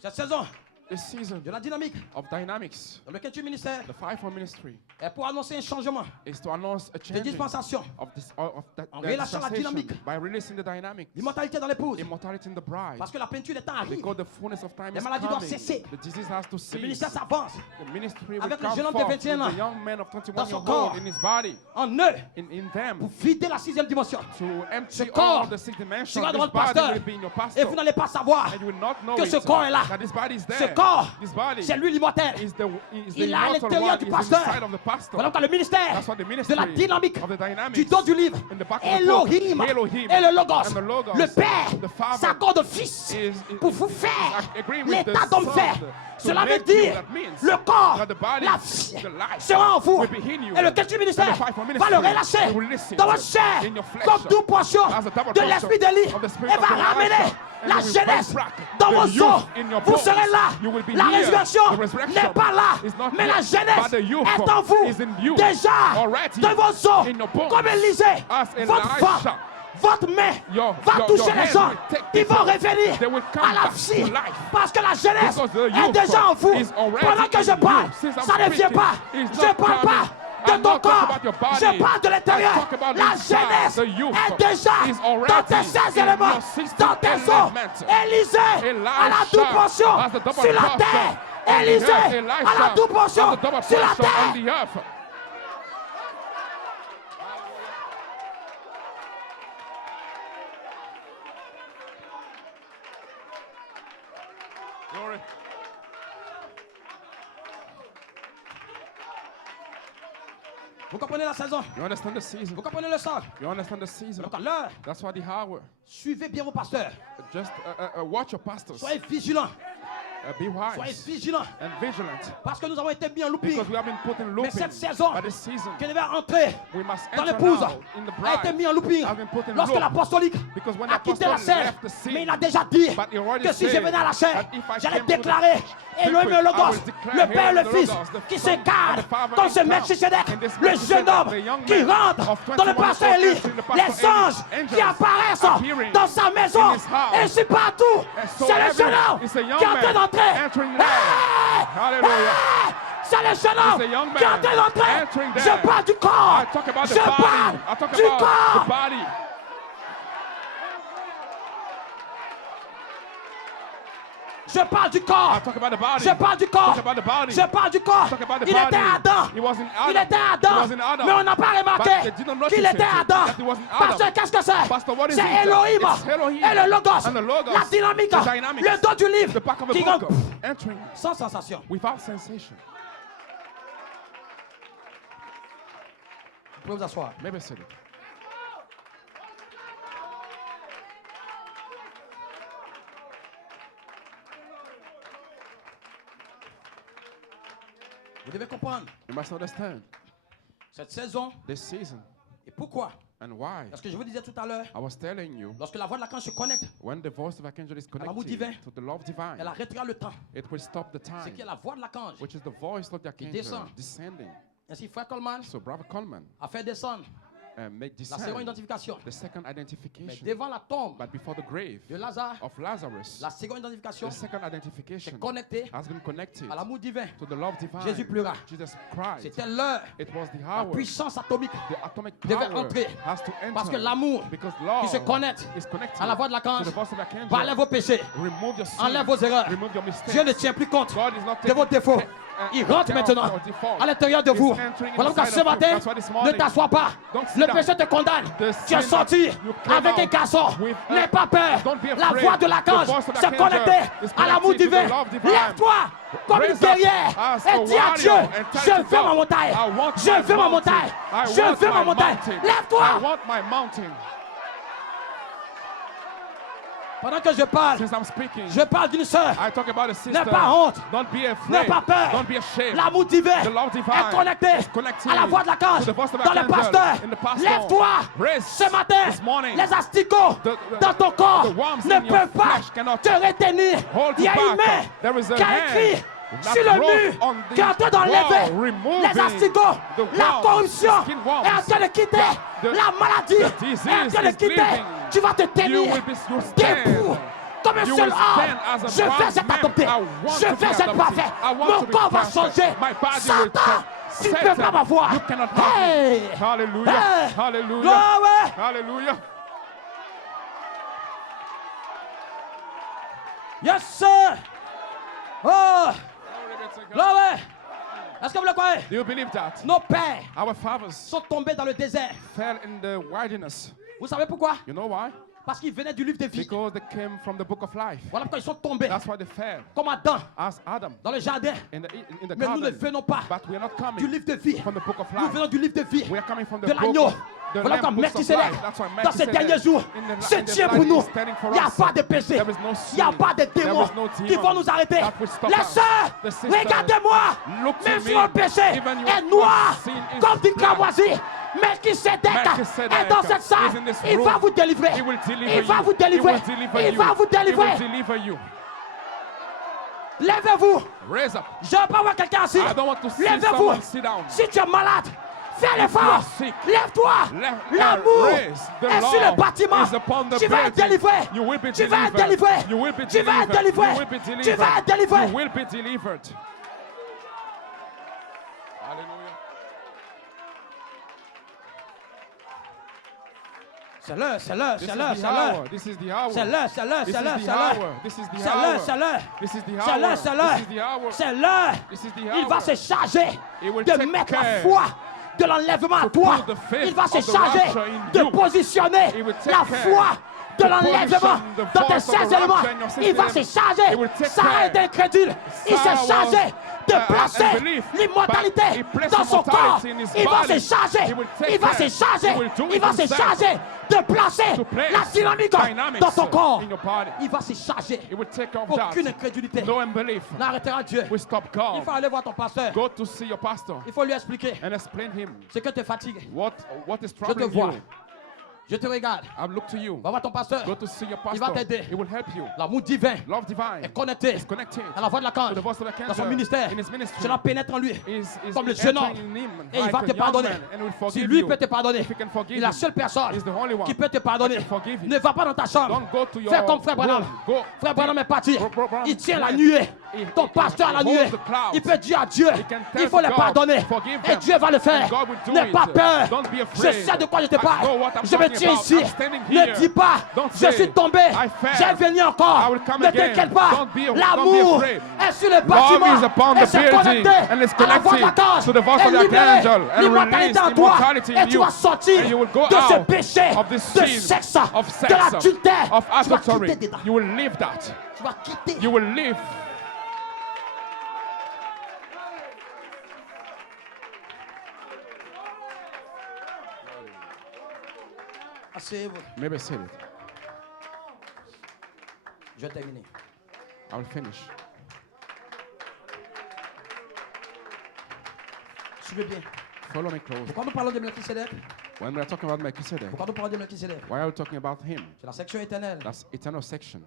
cette saison this season de la dynamique of dynamics, dans lequel tu ministères the fivefold ministry, est pour annoncer un changement is to announce a de change dispensation. of this of that En the relation à la dispensation dynamique. by releasing the dynamics, L'immortalité dans l'épouse. immortality in the bride. Parce que la plénitude des temps arrive. Because the fullness of time Les is maladies doivent coming. cesser. The disease has to Le cease. ministère s'avance The ministry will avec le come jeune homme de forth 21 with ans the young man of 21 dans son years corps. old in his body, en eux in them, pour vider la sixième dimension. to empty Ce corps all the six dimensions. sera This dans votre body pasteur. will be in your Et pastor. vous n'allez pas savoir And you will not know que it, ce corps est là. that this body is Ce there. corps, This body c'est lui l'immortel. is the Il est à immortal l'intérieur one, du is pasteur. inside of the pastor. Voilà pourquoi le ministère That's what the de ministry la dynamique of the dynamics du dos du livre, in the back of the book, Elohim Elohim et le Logos, and the Logos, le Père the Father s'accorde au Fils is pour vous faire agreeing with l'état the d'homme Son faire. to Cela veut make you. dire That means le corps, that the body, la vie the life sera en vous. will be in you. Et le quatrième ministère And the fivefold va ministry le relâcher will release it dans votre chair in your flesh comme double portion as a double de portion l'esprit d'Élie of the spirit et of va the ramener Elisha. And la you will jeunesse bring back dans the vos youth os. in your Vous bones. serez là. You will be La here. résurrection The resurrection n'est pas là, is not mais la yet, jeunesse but the youth est en vous is in you déjà already de vos os. in your bones. Comme Élisée, As votre Elisha. femme, votre main va Your toucher hands les gens. will take Ils vont people. revenir They will come à la back vie. to life. Parce que la jeunesse Because the est youth déjà en vous. is already Pendant que in je parle, you. Since I'm ça ne vient speaking, pas. it's Je not ne parle coming. pas de I'm ton not talking corps. about your body. Je parle de l'intérieur. I talk about La inside. jeunesse The youth est déjà is already dans tes 16 in éléments, your 16 dans tes os. elements. Élisée à la double portion has the double sur la portion terre. on the Élisée earth. à la double portion has the double sur la portion on terre. the earth. Glory. Vous comprenez la saison? You understand the season? Vous comprenez le sort? You understand the season? Donc à l'heure, That's why the hour. suivez bien vos pasteurs. Just watch your pastors. Soyez vigilants. Be Soyez wise vigilants. and vigilant. Parce que nous avons été mis en looping. Because we have been put in Mais looping cette saison by this season. qui devait entrer We must dans enter l'épouse now in the a été bride. mis en looping Has been put in lorsque loop. l'apostolique Because when a the quitté la apostle scène. left the scene, Mais il a déjà dit but he already que si je said venais à la chair, that if I j'allais came to the déclarer Elohim et le I Logos, will declare le Père et le Elohim, the Fils, Logos, the qui Son, s'écarte and the Father dans ce in Melchisedec, in this le jeune homme the young qui man rentre of dans le 21 pasteur years Élie, old, in the pastor les anges Élie, qui angels apparaissent appearing dans sa maison, in his house. et c'est partout, And so c'est le jeune everywhere, homme it's a young qui est en train man d'entrer. entering there. Hallelujah. C'est le jeune homme a young qui est en man train d'entrer. entering there. Je parle du corps. I talk about the Je body. parle I talk du about corps. the body. Je parle du corps. I talk about the body. Je parle du corps. Talk about the body. Je parle du corps. Talk about the Il body. était Adam. He was in Adam. Il était He Adam. was in Adam. Mais on n'a pas But remarqué they didn't notice qu'il it, était Adam. that he was in Adam. Parce que qu'est-ce que c'est? Pastor, what is C'est it? Elohim It's Elohim et le Logos. and the Logos, La dynamique. the dynamics, Le dos du livre. The back of the Qui book. rentre Entering sans sensation. without sensation. Vous pouvez vous asseoir. Maybe said it. Vous devez comprendre You must understand cette saison this season et pourquoi. and why. Parce que je vous disais tout à l'heure, I was telling you, lorsque la voix de l'archange se connecte, when the voice of Archangel is l'amour connected divin, to the love divine, elle arrêtera le temps. it will stop the C'est time, qui est la voix de l'archange. which is the voice of the Archangel descend. descending. Ainsi, frère Coleman So, Brother Coleman a fait descendre make La seconde discern identification. the second Mais identification. devant la tombe But before the grave de Lazare, of Lazarus, la seconde identification the second est identification connectée has been connected à l'amour divin. to the love divine. Jésus pleura. Jesus cried. C'était l'heure. It was the La hour. puissance atomique The atomic devait power entrer. has to enter. Parce que l'amour because qui love se connecte is connected à la voix de to l'archange the voice of the va enlève archangel. vos péchés, Remove your sins. enlève vos erreurs. Remove your mistakes. Dieu ne tient plus compte God is not de vos taking défauts. Il rentre account maintenant of default. à l'intérieur de He's vous. entering Voilà pourquoi inside ce of you. matin, That's why this ne morning, t'assois pas. don't sit Le down. péché te condamne. The Tu es sin sorti you came avec un out garçon. with N'aie pas peur. Don't be La afraid. voix de l'archange The voice of the se archangel connecter is à l'amour connected to divin. the love divine. Lève-toi comme une Raise up guerrière as et a dis à Dieu, warrior and tell je to veux God, ma montagne. I want Je my veux ma mountain. montagne. I Je want veux ma my montagne. mountain. Lève-toi. I want my mountain. Pendant que je parle, Since I'm speaking, je parle d'une sœur. I talk about a sister. N'aie pas honte. Don't be N'aie afraid. pas peur. Don't be ashamed. L'amour divin The love divine est connecté is connected à la voix de l'archange to the voice of dans le archangel pasteur. in the pastor. Lève-toi Raise ce matin. this morning. Les asticots The- dans ton corps the worms ne in your peuvent pas flesh cannot te retenir. hold Il y you a une back. main There is a qui a hand écrit that sur le wrote mur on the qui est en train d'enlever wall, removing les asticots. the La worms, corruption the skin worms. est en train de quitter. The- La maladie the disease est en train de is quitter. leaving. Tu vas te You tenir will stand. debout. Comme un You seul will homme, stand as a je vais bronze être man. adopté. I want Je to be vais être adopted. parfait. I want Mon to be corps va perfect. changer. My body will Satan, change. tu ne peux pas m'avoir. You cannot have Hey! me. Hallelujah. Hey! Hallelujah. Glory! Hallelujah. Yes, sir. Oh, glory. Est-ce que vous le croyez? Do you believe that? Nos pères Our fathers sont tombés dans le désert. fell in the wilderness. Vous savez pourquoi? You know why? Parce qu'ils venaient du livre de vie. Because they came from the book of life. Voilà pourquoi ils sont tombés. That's why they fell. Comme Adam As Adam dans le jardin. in the Mais nous ne garden. venons pas But we are not du coming livre de vie. from the book of Nous life. venons du livre de vie. We are coming from the De book l'agneau. of the Voilà Lamb comme books of Melchisedec, life. That's why dans ces derniers Melchizedek jours, in the se tient pour blood nous. is standing for Il n'y a us. pas de péché. There is no Il n'y a sin. pas de There démons is no qui demon vont nous arrêter. that will stop Les us. sœurs, The sisters, regardez-moi. look to Même me. si mon péché Even your est noir, sin is comme du black. cramoisi, Melchisedec Melchizedek est dans cette salle. is in this Il room. va vous délivrer. He will deliver Il va you. vous délivrer. He will deliver Il you. va vous He will délivrer. deliver you. Lèvez-vous. Raise up. Je ne veux pas voir quelqu'un assis. I don't want to see Lèvez-vous. someone sit down. Si tu es malade, fais you l'effort. are sick, Lève-toi. Let- L'amour raise. The est sur le love bâtiment. is upon the Tu vas être building. délivré. You will be Tu vas être delivered. délivré. You will be Tu vas être delivered. délivré. You will be Tu delivered. vas être délivré. You will be delivered. Hallelujah. C'est l'heure, c'est l'heure, This c'est is l'heure, the c'est l'heure. hour. This is the hour. C'est l'heure, c'est l'heure, This c'est is l'heure, the c'est l'heure. hour. This is the C'est l'heure, hour. c'est l'heure. This is the C'est l'heure, hour. c'est l'heure. This is the hour. C'est l'heure. This is the Il va hour. se charger He will de take mettre la care foi de l'enlèvement à to toi. put the faith Il va se of the charger rapture in de you. positionner He will take la care foi de to l'enlèvement position the dans tes force of the 16 éléments. rapture in your 16 Il va se elements. charger. He will take Sarah est care. incrédule. Il Sarah s'est chargé was, de placer unbelief, l'immortalité but he placed dans son corps. immortality in his Il va body. se charger. He will take Il va care. se charger. He will do Il it va se himself. charger de placer To place la dynamique dynamics dans ton corps. in your body. Il va se charger. He will take care of Aucune that. incrédulité No unbelief n'arrêtera Dieu. will stop Il God. faut aller voir ton pasteur. Go to see your pastor Il faut lui expliquer and explain him ce que te fatigue. what is Je te troubling vois. you. Je te regarde. I look to you. Va voir ton pasteur. Go to see your Il va pastor. t'aider. He will help you. L'amour divin Love divine est connecté is connected à la voix de l'archange to the voice of the dans son archangel ministère. in his ministry. Cela pénètre en lui Is comme le jeune homme. entering in him Et il like va a te young pardonner. man and will Si forgive lui you. peut te pardonner, If he can forgive il est la him, seule personne he's the only one qui peut te pardonner. that can forgive you. Ne va pas dans ta chambre. Don't go to your Fais comme Frère Branham. room. Go. Frère Branham est parti. Bro- Branham Il tient la went. nuée. He- Ton he- pasteur à la he nuée. holds the clouds. Il peut dire à Dieu, He can tell il faut to le God, pardonner. forgive Et them. Dieu va le faire. And God will do N'aie it. pas peur. Don't be Je afraid. sais de quoi je te I parle. know what I'm Je me talking tiens about. ici. I'm standing Ne here. dis pas, Don't je say, suis tombé. I fell. J'ai venu encore. I will come Ne again. t'inquiète pas. Don't be L'amour afraid. est sur le Love bâtiment. is upon Et the c'est building connecté and it's à la voix de connected l'archange. to the voice Et of the libérer archangel and l'immortalité en release toi. immortality Et in tu you. vas sortir And you will go de ce out péché of this de sin, sexe, of sex, de l'adultère. of Tu vas adultery. quitter dedans. You will leave that. Tu vas quitter. You will leave. Asseyez-vous. Maybe say it. Je vais terminer. I will finish. Suivez bien. Follow me close. Pourquoi nous parlons de Melchisedec? When we are talking about Melchizedek, Pourquoi nous parlons de Melchisedec? why are we talking about him? C'est la section éternelle. That's eternal section.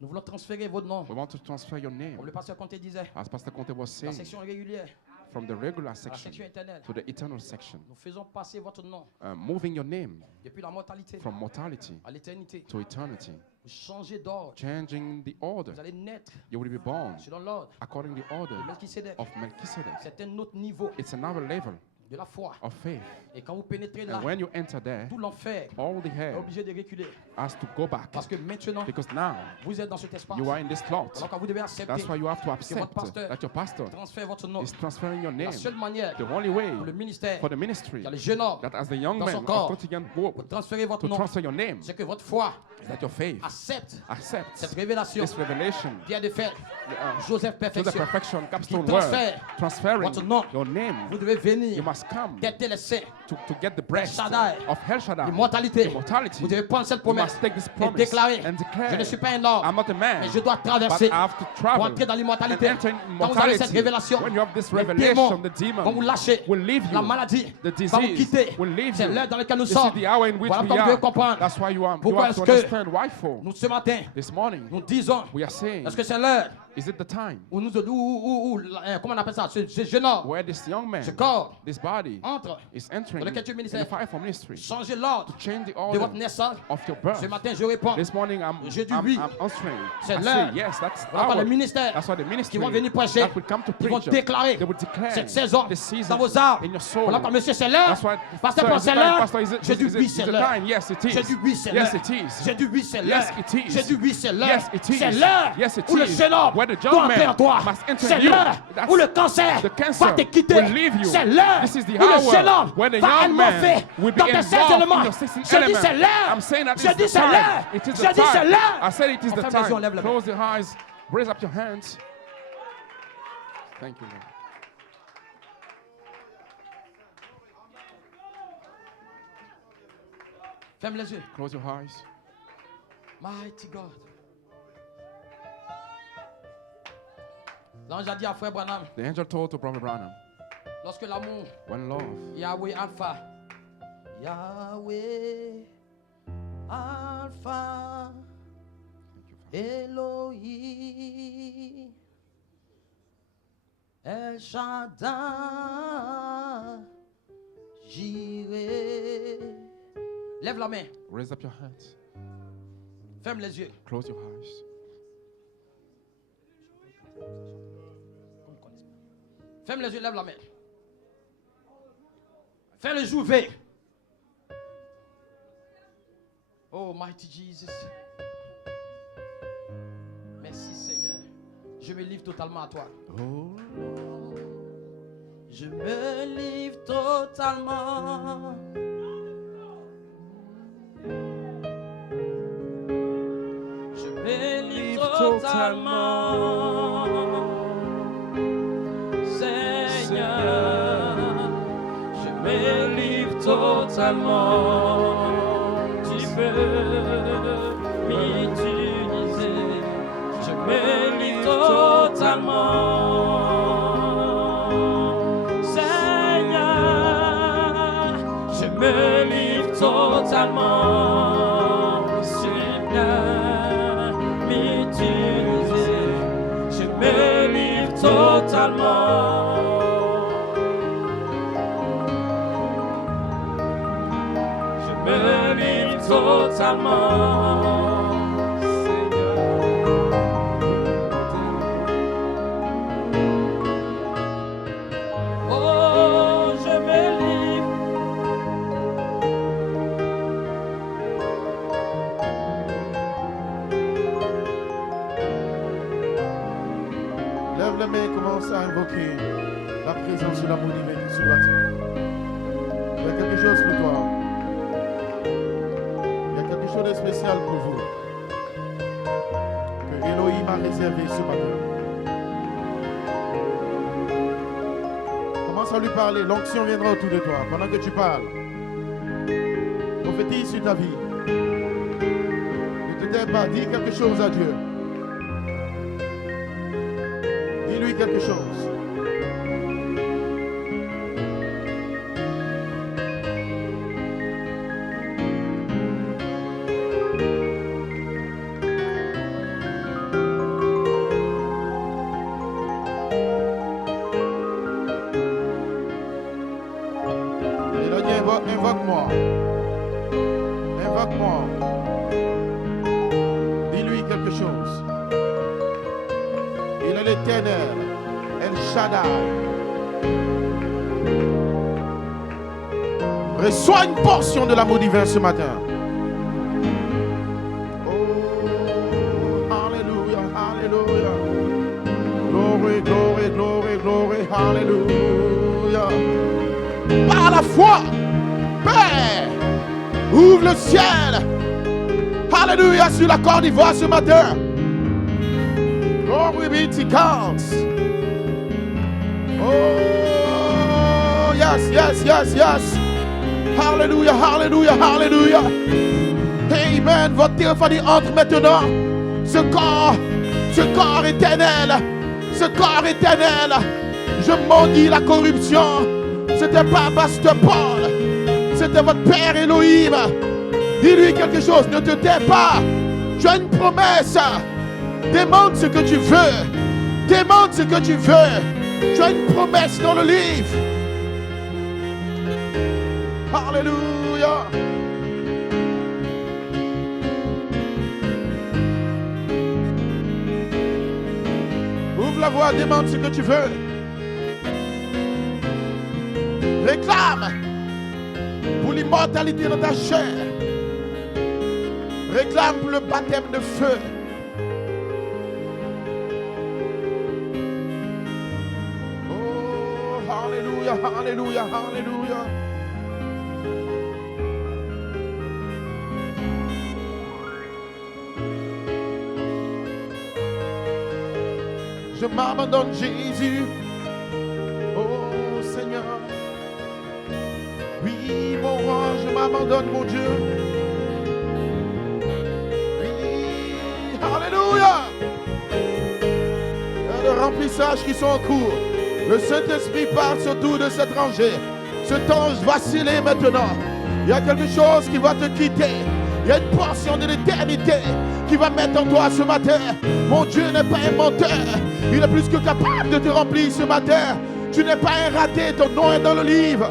Nous voulons transférer votre nom. We want to transfer your name. Comme le pasteur Comté disait, As Pastor Conte was la saying, section régulière. from the regular à la section section éternelle. to the eternal section, Nous faisons passer votre nom moving your name depuis la mortalité from mortality à l'éternité. to eternity, Vous changez d'ordre. changing the order. Vous allez naître You will be born selon l'ordre according to the order de Melchisédek. of Melchizedek. C'est un autre niveau It's another level de la foi. of faith. Et quand vous pénétrez là, And when you enter there, tout l'enfer all the est hair obligé de reculer. has to go back Parce que maintenant, because now vous êtes dans cet espace. you are in this slot. Alors quand vous devez accepter That's why you have to votre accept pasteur that your pastor transfère votre nom. is transferring your La name. seule manière The only way pour le ministère, for the ministry qui a les jeunes hommes, that as the young dans man son of corps, 30 young hope pour transférer votre to nom, transfer your name, c'est que votre foi that your faith accepte accepts cette révélation. this revelation. Pierre de fer, uh, Joseph To the Perfection. perfection, capstone Qui word, transfère transferring votre nom. your name. Vous devez You venir, must come têter les saints, to get the breast Shaddai, of El Shaddai, l'immortalité. immortality. Vous devez prendre cette You promesse must take this et promise déclarer, and declare, je ne suis pas un homme, I'm not a man, mais je dois but traverser I have to pour travel entrer dans and l'immortalité. enter in Quand vous avez cette immortality. révélation, When you have this les revelation, démons the demon vont vous lâcher. will leave La you. maladie The va vous disease quitter. will leave C'est you. l'heure dans laquelle nous This sommes. is the hour in which Voilà we comme vous devez are. comprendre. That's why you Pourquoi have to est-ce que understand why for. nous, ce matin, This morning, nous disons, we are saying, est-ce que c'est l'heure is it the time où nous, comment on appelle ça, ce jeune homme, where this young man, ce corps, this body, entre is entering dans le culture in the ministère, fivefold ministry, changer l'ordre change the de order votre naissance. of your birth. Ce matin, je réponds. This morning, I'm oui. answering. C'est I l'heure. say, yes, that's Voilà par our. le ministère That's why the ministry qui vont venir prêcher, that will come to qui vont preach. déclarer They will declare cette saison this season dans vos âmes. in your soul. Voilà par monsieur, c'est l'heure. That's why, Pasteur sir, Paul, is c'est it time? l'heure. Pastor, is it, J'ai dit is it, oui, is c'est it l'heure. time? Yes, it is. J'ai dit oui, c'est Yes, l'heure. it is. J'ai dit oui, c'est l'heure. Yes, it is. J'ai dit oui, c'est l'heure. Yes, it is. C'est l'heure Yes, it où le is. jeune homme Where the doit young entrer en man toi. must enter C'est in you. l'heure That's où le cancer the cancer va te quitter. will leave you. C'est l'heure This is the où le hour jeune homme where the va young être man morphé will be dans tes 16 involved in éléments. your 16 Je dis c'est element. l'heure. I'm saying that Je it's dis the c'est time. l'heure. It is Je the dis c'est time. l'heure. I said it is On the ferme les yeux, on time. lève la main. Close your eyes. Raise up your hands. Thank you, Lord. Ferme les yeux. Close your eyes. Mighty God. L'ange a dit à frère Branham, The angel told to Brother Branham, lorsque l'amour, when love, Yahweh Alpha, Yahweh Alpha, Elohim, El Shaddai, Jireh. Lève la main, raise up your hands. ferme les yeux. Close your eyes. Ferme les yeux, lève la main. Fais le jour veille. Oh, mighty Jesus. Merci Seigneur. Je me livre totalement à toi. Oh, Je me livre totalement. Je me livre totalement. Seigneur, je me livre totalement. Tu peux m'utiliser. Je me livre totalement. Seigneur, je me livre totalement. Seigneur, m'utiliser. Je me livre totalement. Je me livre totalement. Oh, je me livre. Lève les mains et commence à invoquer la présence de l'amour divin qui sur toi. Il y a quelque chose pour toi. Il y a quelque chose de spécial pour vous. Que Elohim a réservé ce matin. Commence à lui parler. L'onction viendra autour de toi pendant que tu parles. Prophétise sur ta vie. Ne te tais pas. Dis quelque chose à Dieu. Dis-lui quelque chose. éternel, El Shaddai. Reçois une portion de l'amour divin ce matin. Oh, alléluia, alléluia. Glory, glory, glory, glory, alléluia. Par la foi, Père, ouvre le ciel. Alléluia sur la Côte d'Ivoire ce matin. Glory be to God. Oh, yes, yes, yes, yes. Hallelujah, hallelujah, hallelujah. Amen. Votre téléphonie entre maintenant. Ce corps éternel. Ce corps éternel. Je maudis la corruption. C'était pas Pasteur Paul. C'était votre Père Elohim. Dis-lui quelque chose. Ne te tais pas. Tu as une promesse. Demande ce que tu veux. Demande ce que tu veux. Tu as une promesse dans le livre. Alléluia. Ouvre la voie, demande ce que tu veux. Réclame pour l'immortalité de ta chair. Réclame pour le baptême de feu. Oh, alléluia, alléluia, alléluia. Je m'abandonne, Jésus. Oh Seigneur. Oui, mon roi, je m'abandonne, mon Dieu. Oui, alléluia. Il y a des remplissages qui sont en cours. Le Saint-Esprit parle surtout de cet rangé. Cet ange vacillé maintenant. Il y a quelque chose qui va te quitter. Il y a une portion de l'éternité qui va mettre en toi ce matin. Mon Dieu n'est pas un menteur. Il est plus que capable de te remplir ce matin. Tu n'es pas un raté. Ton nom est dans le livre.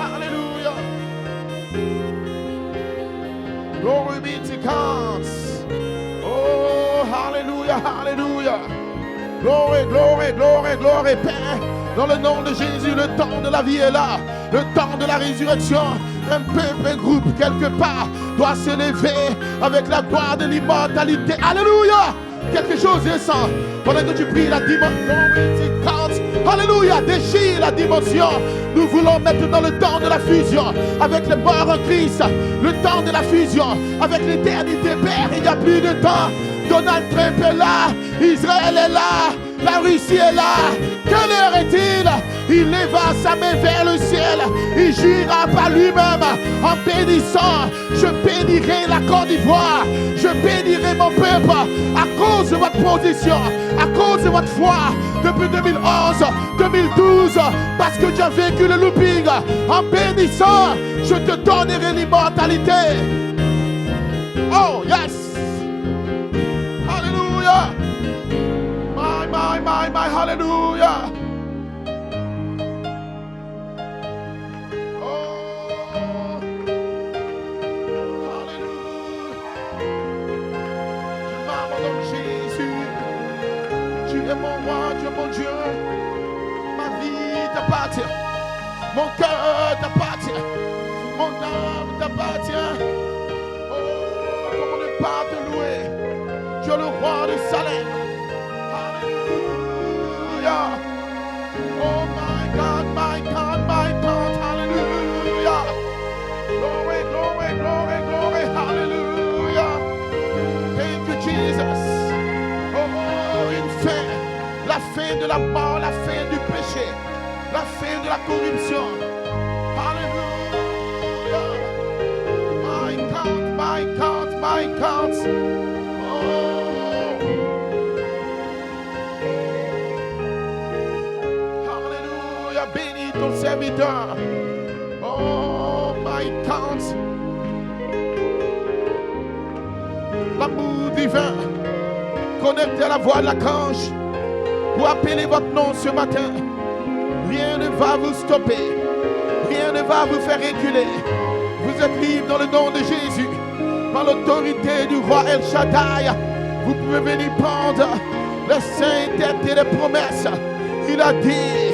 Alléluia. Glory be to God. Oh, alléluia, alléluia. Glory, glory, glory, glory, Père. Dans le nom de Jésus, le temps de la vie est là. Le temps de la résurrection. Un peuple, un groupe, quelque part, doit se lever avec la gloire de l'immortalité. Alléluia! Quelque chose descend. Pendant que tu pries la dimension. Alléluia! Déchire la dimension. Nous voulons mettre dans le temps de la fusion avec les morts en Christ. Le temps de la fusion avec l'éternité, Père. Il n'y a plus de temps. Donald Trump est là. Israël est là. La Russie est là. Quelle heure est-il? Il lèva sa main vers le ciel. Il jura par lui-même en bénissant. Je bénirai la Côte d'Ivoire. Je bénirai mon peuple à cause de votre position, à cause de votre foi. Depuis 2011, 2012, parce que tu as vécu le looping. En bénissant, je te donnerai l'immortalité. Oh, yes. Hallelujah. My, hallelujah. Oh, hallelujah. Je m'abandonne, Jésus. Tu es mon roi, tu es mon Dieu. Ma vie t'appartient. Mon cœur t'appartient. Mon âme t'appartient. Oh, comment ne pas te louer. Tu es le roi de Salem. Hallelujah. Oh my God, my God, my God. Hallelujah. Glory, glory, glory, glory. Hallelujah. Thank you, Jesus. Oh, une fin. La fin de la mort, la fin du péché. La fin de la corruption. Hallelujah. My God, my God, my God. Oh. Hallelujah. Bénis ton serviteur. Oh my God. L'amour divin. Connecté à la voix de l'archange. Pour appeler votre nom ce matin. Rien ne va vous stopper. Rien ne va vous faire reculer. Vous êtes libre dans le nom de Jésus. Par l'autorité du roi El Shaddai. Vous pouvez venir prendre La sainteté des promesses. Il a dit,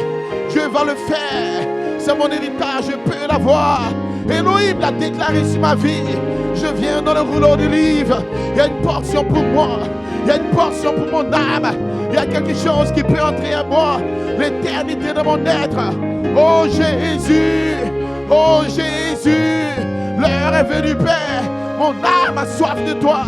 Dieu va le faire. C'est mon héritage, je peux l'avoir. Elohim l'a déclaré sur ma vie. Je viens dans le rouleau du livre. Il y a une portion pour moi. Il y a une portion pour mon âme. Il y a quelque chose qui peut entrer en moi. L'éternité de mon être. Oh Jésus. Oh Jésus. L'heure est venue, Père. Mon âme a soif de toi.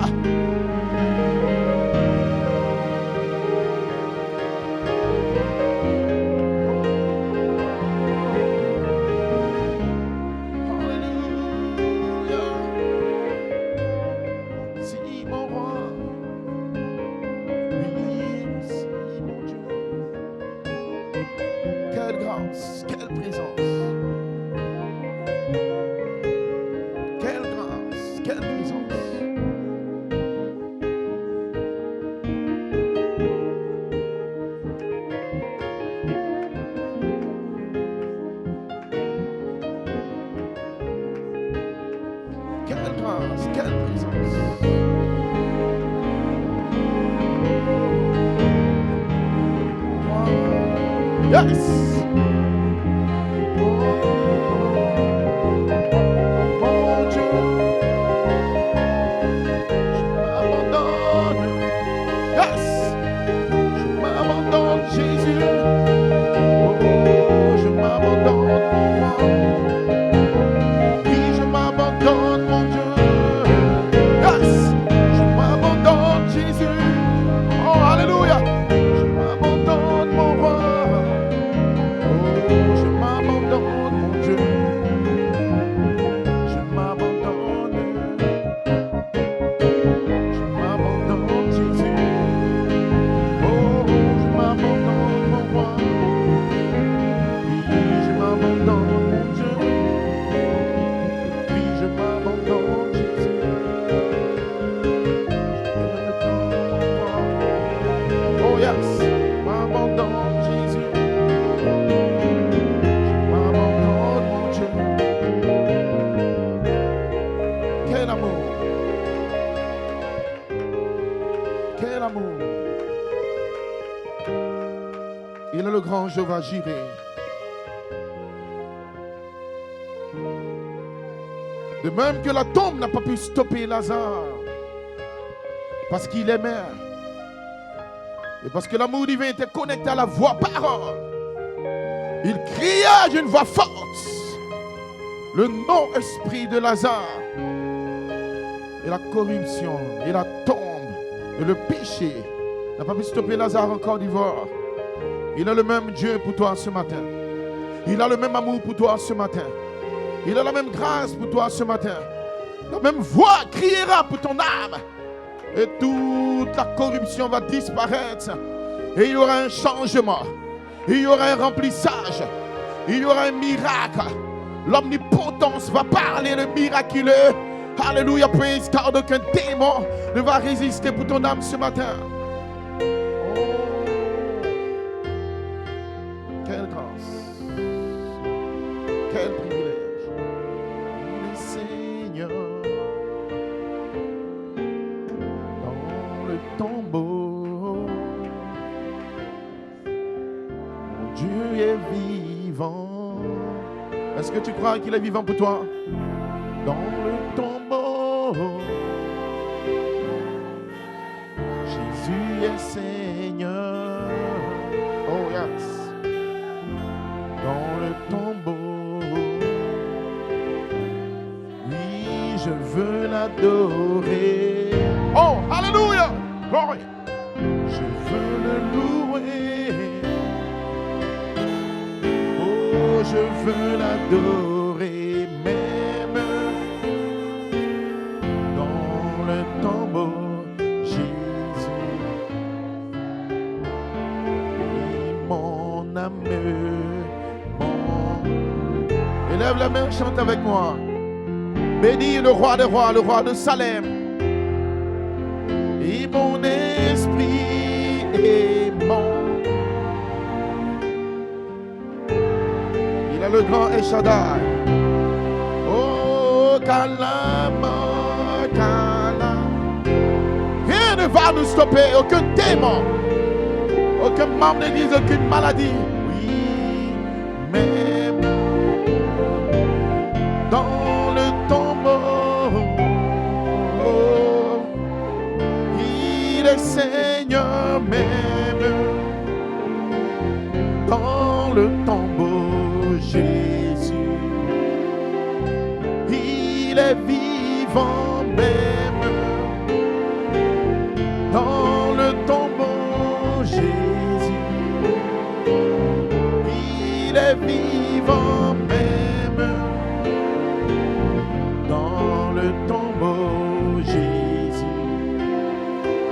Jéhovah Jireh. De même que la tombe n'a pas pu stopper Lazare parce qu'il aimait et parce que l'amour divin était connecté à la voix parole, il cria d'une voix forte le non-esprit de Lazare. Et la corruption et la tombe et le péché n'a pas pu stopper Lazare en Côte d'Ivoire. Il a le même Dieu pour toi ce matin. Il a le même amour pour toi ce matin. Il a la même grâce pour toi ce matin. La même voix criera pour ton âme. Et toute la corruption va disparaître. Et il y aura un changement. Il y aura un remplissage. Il y aura un miracle. L'omnipotence va parler le miraculeux. Alléluia, praise, car aucun démon ne va résister pour ton âme ce matin. Quelle grâce, quel privilège, le Seigneur, dans le tombeau, mon Dieu est vivant. Est-ce que tu crois qu'il est vivant pour toi? Dans le tombeau, Jésus est Seigneur. Oh yes. Dans le tombeau, oui, je veux l'adorer. Oh, alléluia, glory. Je veux le louer. Oh, je veux l'adorer, même dans le tombeau, Jésus, oui, mon amour. Lève la main, chante avec moi. Bénis le roi des rois, le roi de Salem. Et mon esprit aimant. Il a le grand El Shaddai. Oh, Kalama, Kala. Rien ne va nous stopper, aucun démon. aucun membre d'église, aucune maladie. Oui, même dans le tombeau, il est Seigneur, même dans le tombeau, Jésus, il est vivant, même dans le tombeau, Jésus, il est vivant, même dans le tombeau, Jésus.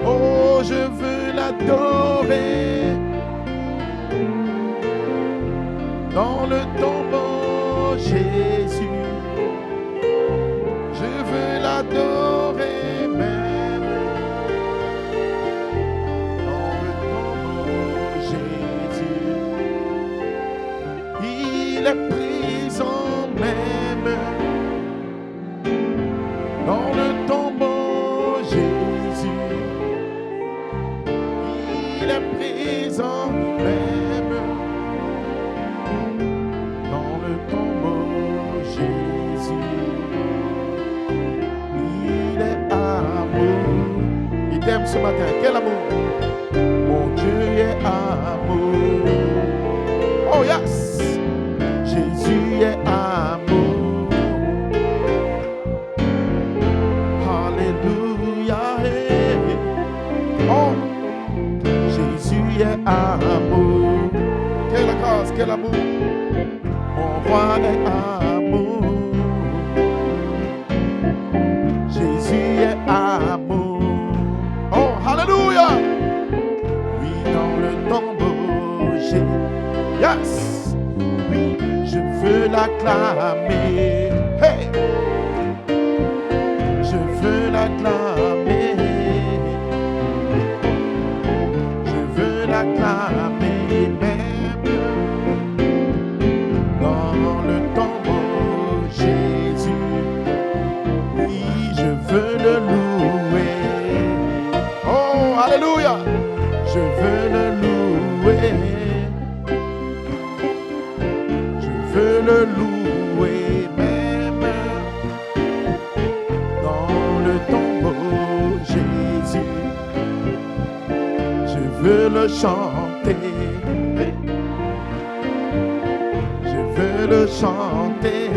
Oh, je veux l'adorer dans le tombeau, Jésus. Je veux l'adorer même dans le tombeau, Jésus. Il est présent même dans le tombeau, Jésus. Il est présent même dans le tombeau, Jésus. Il est amour. Il t'aime ce matin. Quel amour? Mon Dieu est amour. Oh yes! Jésus est amour. Alléluia. Oh! Jésus est amour. Quelle grâce, quel amour. Mon roi est amour. Jésus est amour. Oh, alléluia. Oui, dans le tombeau, yes. Oui, je veux l'acclamer. Hey. Je veux l'acclamer. Je veux l'acclamer même dans le tombeau, Jésus. Oui, je veux le louer. Oh, alléluia. Je veux le louer. Je veux le louer même dans le tombeau, Jésus. Je veux le chanter. Je veux le chanter.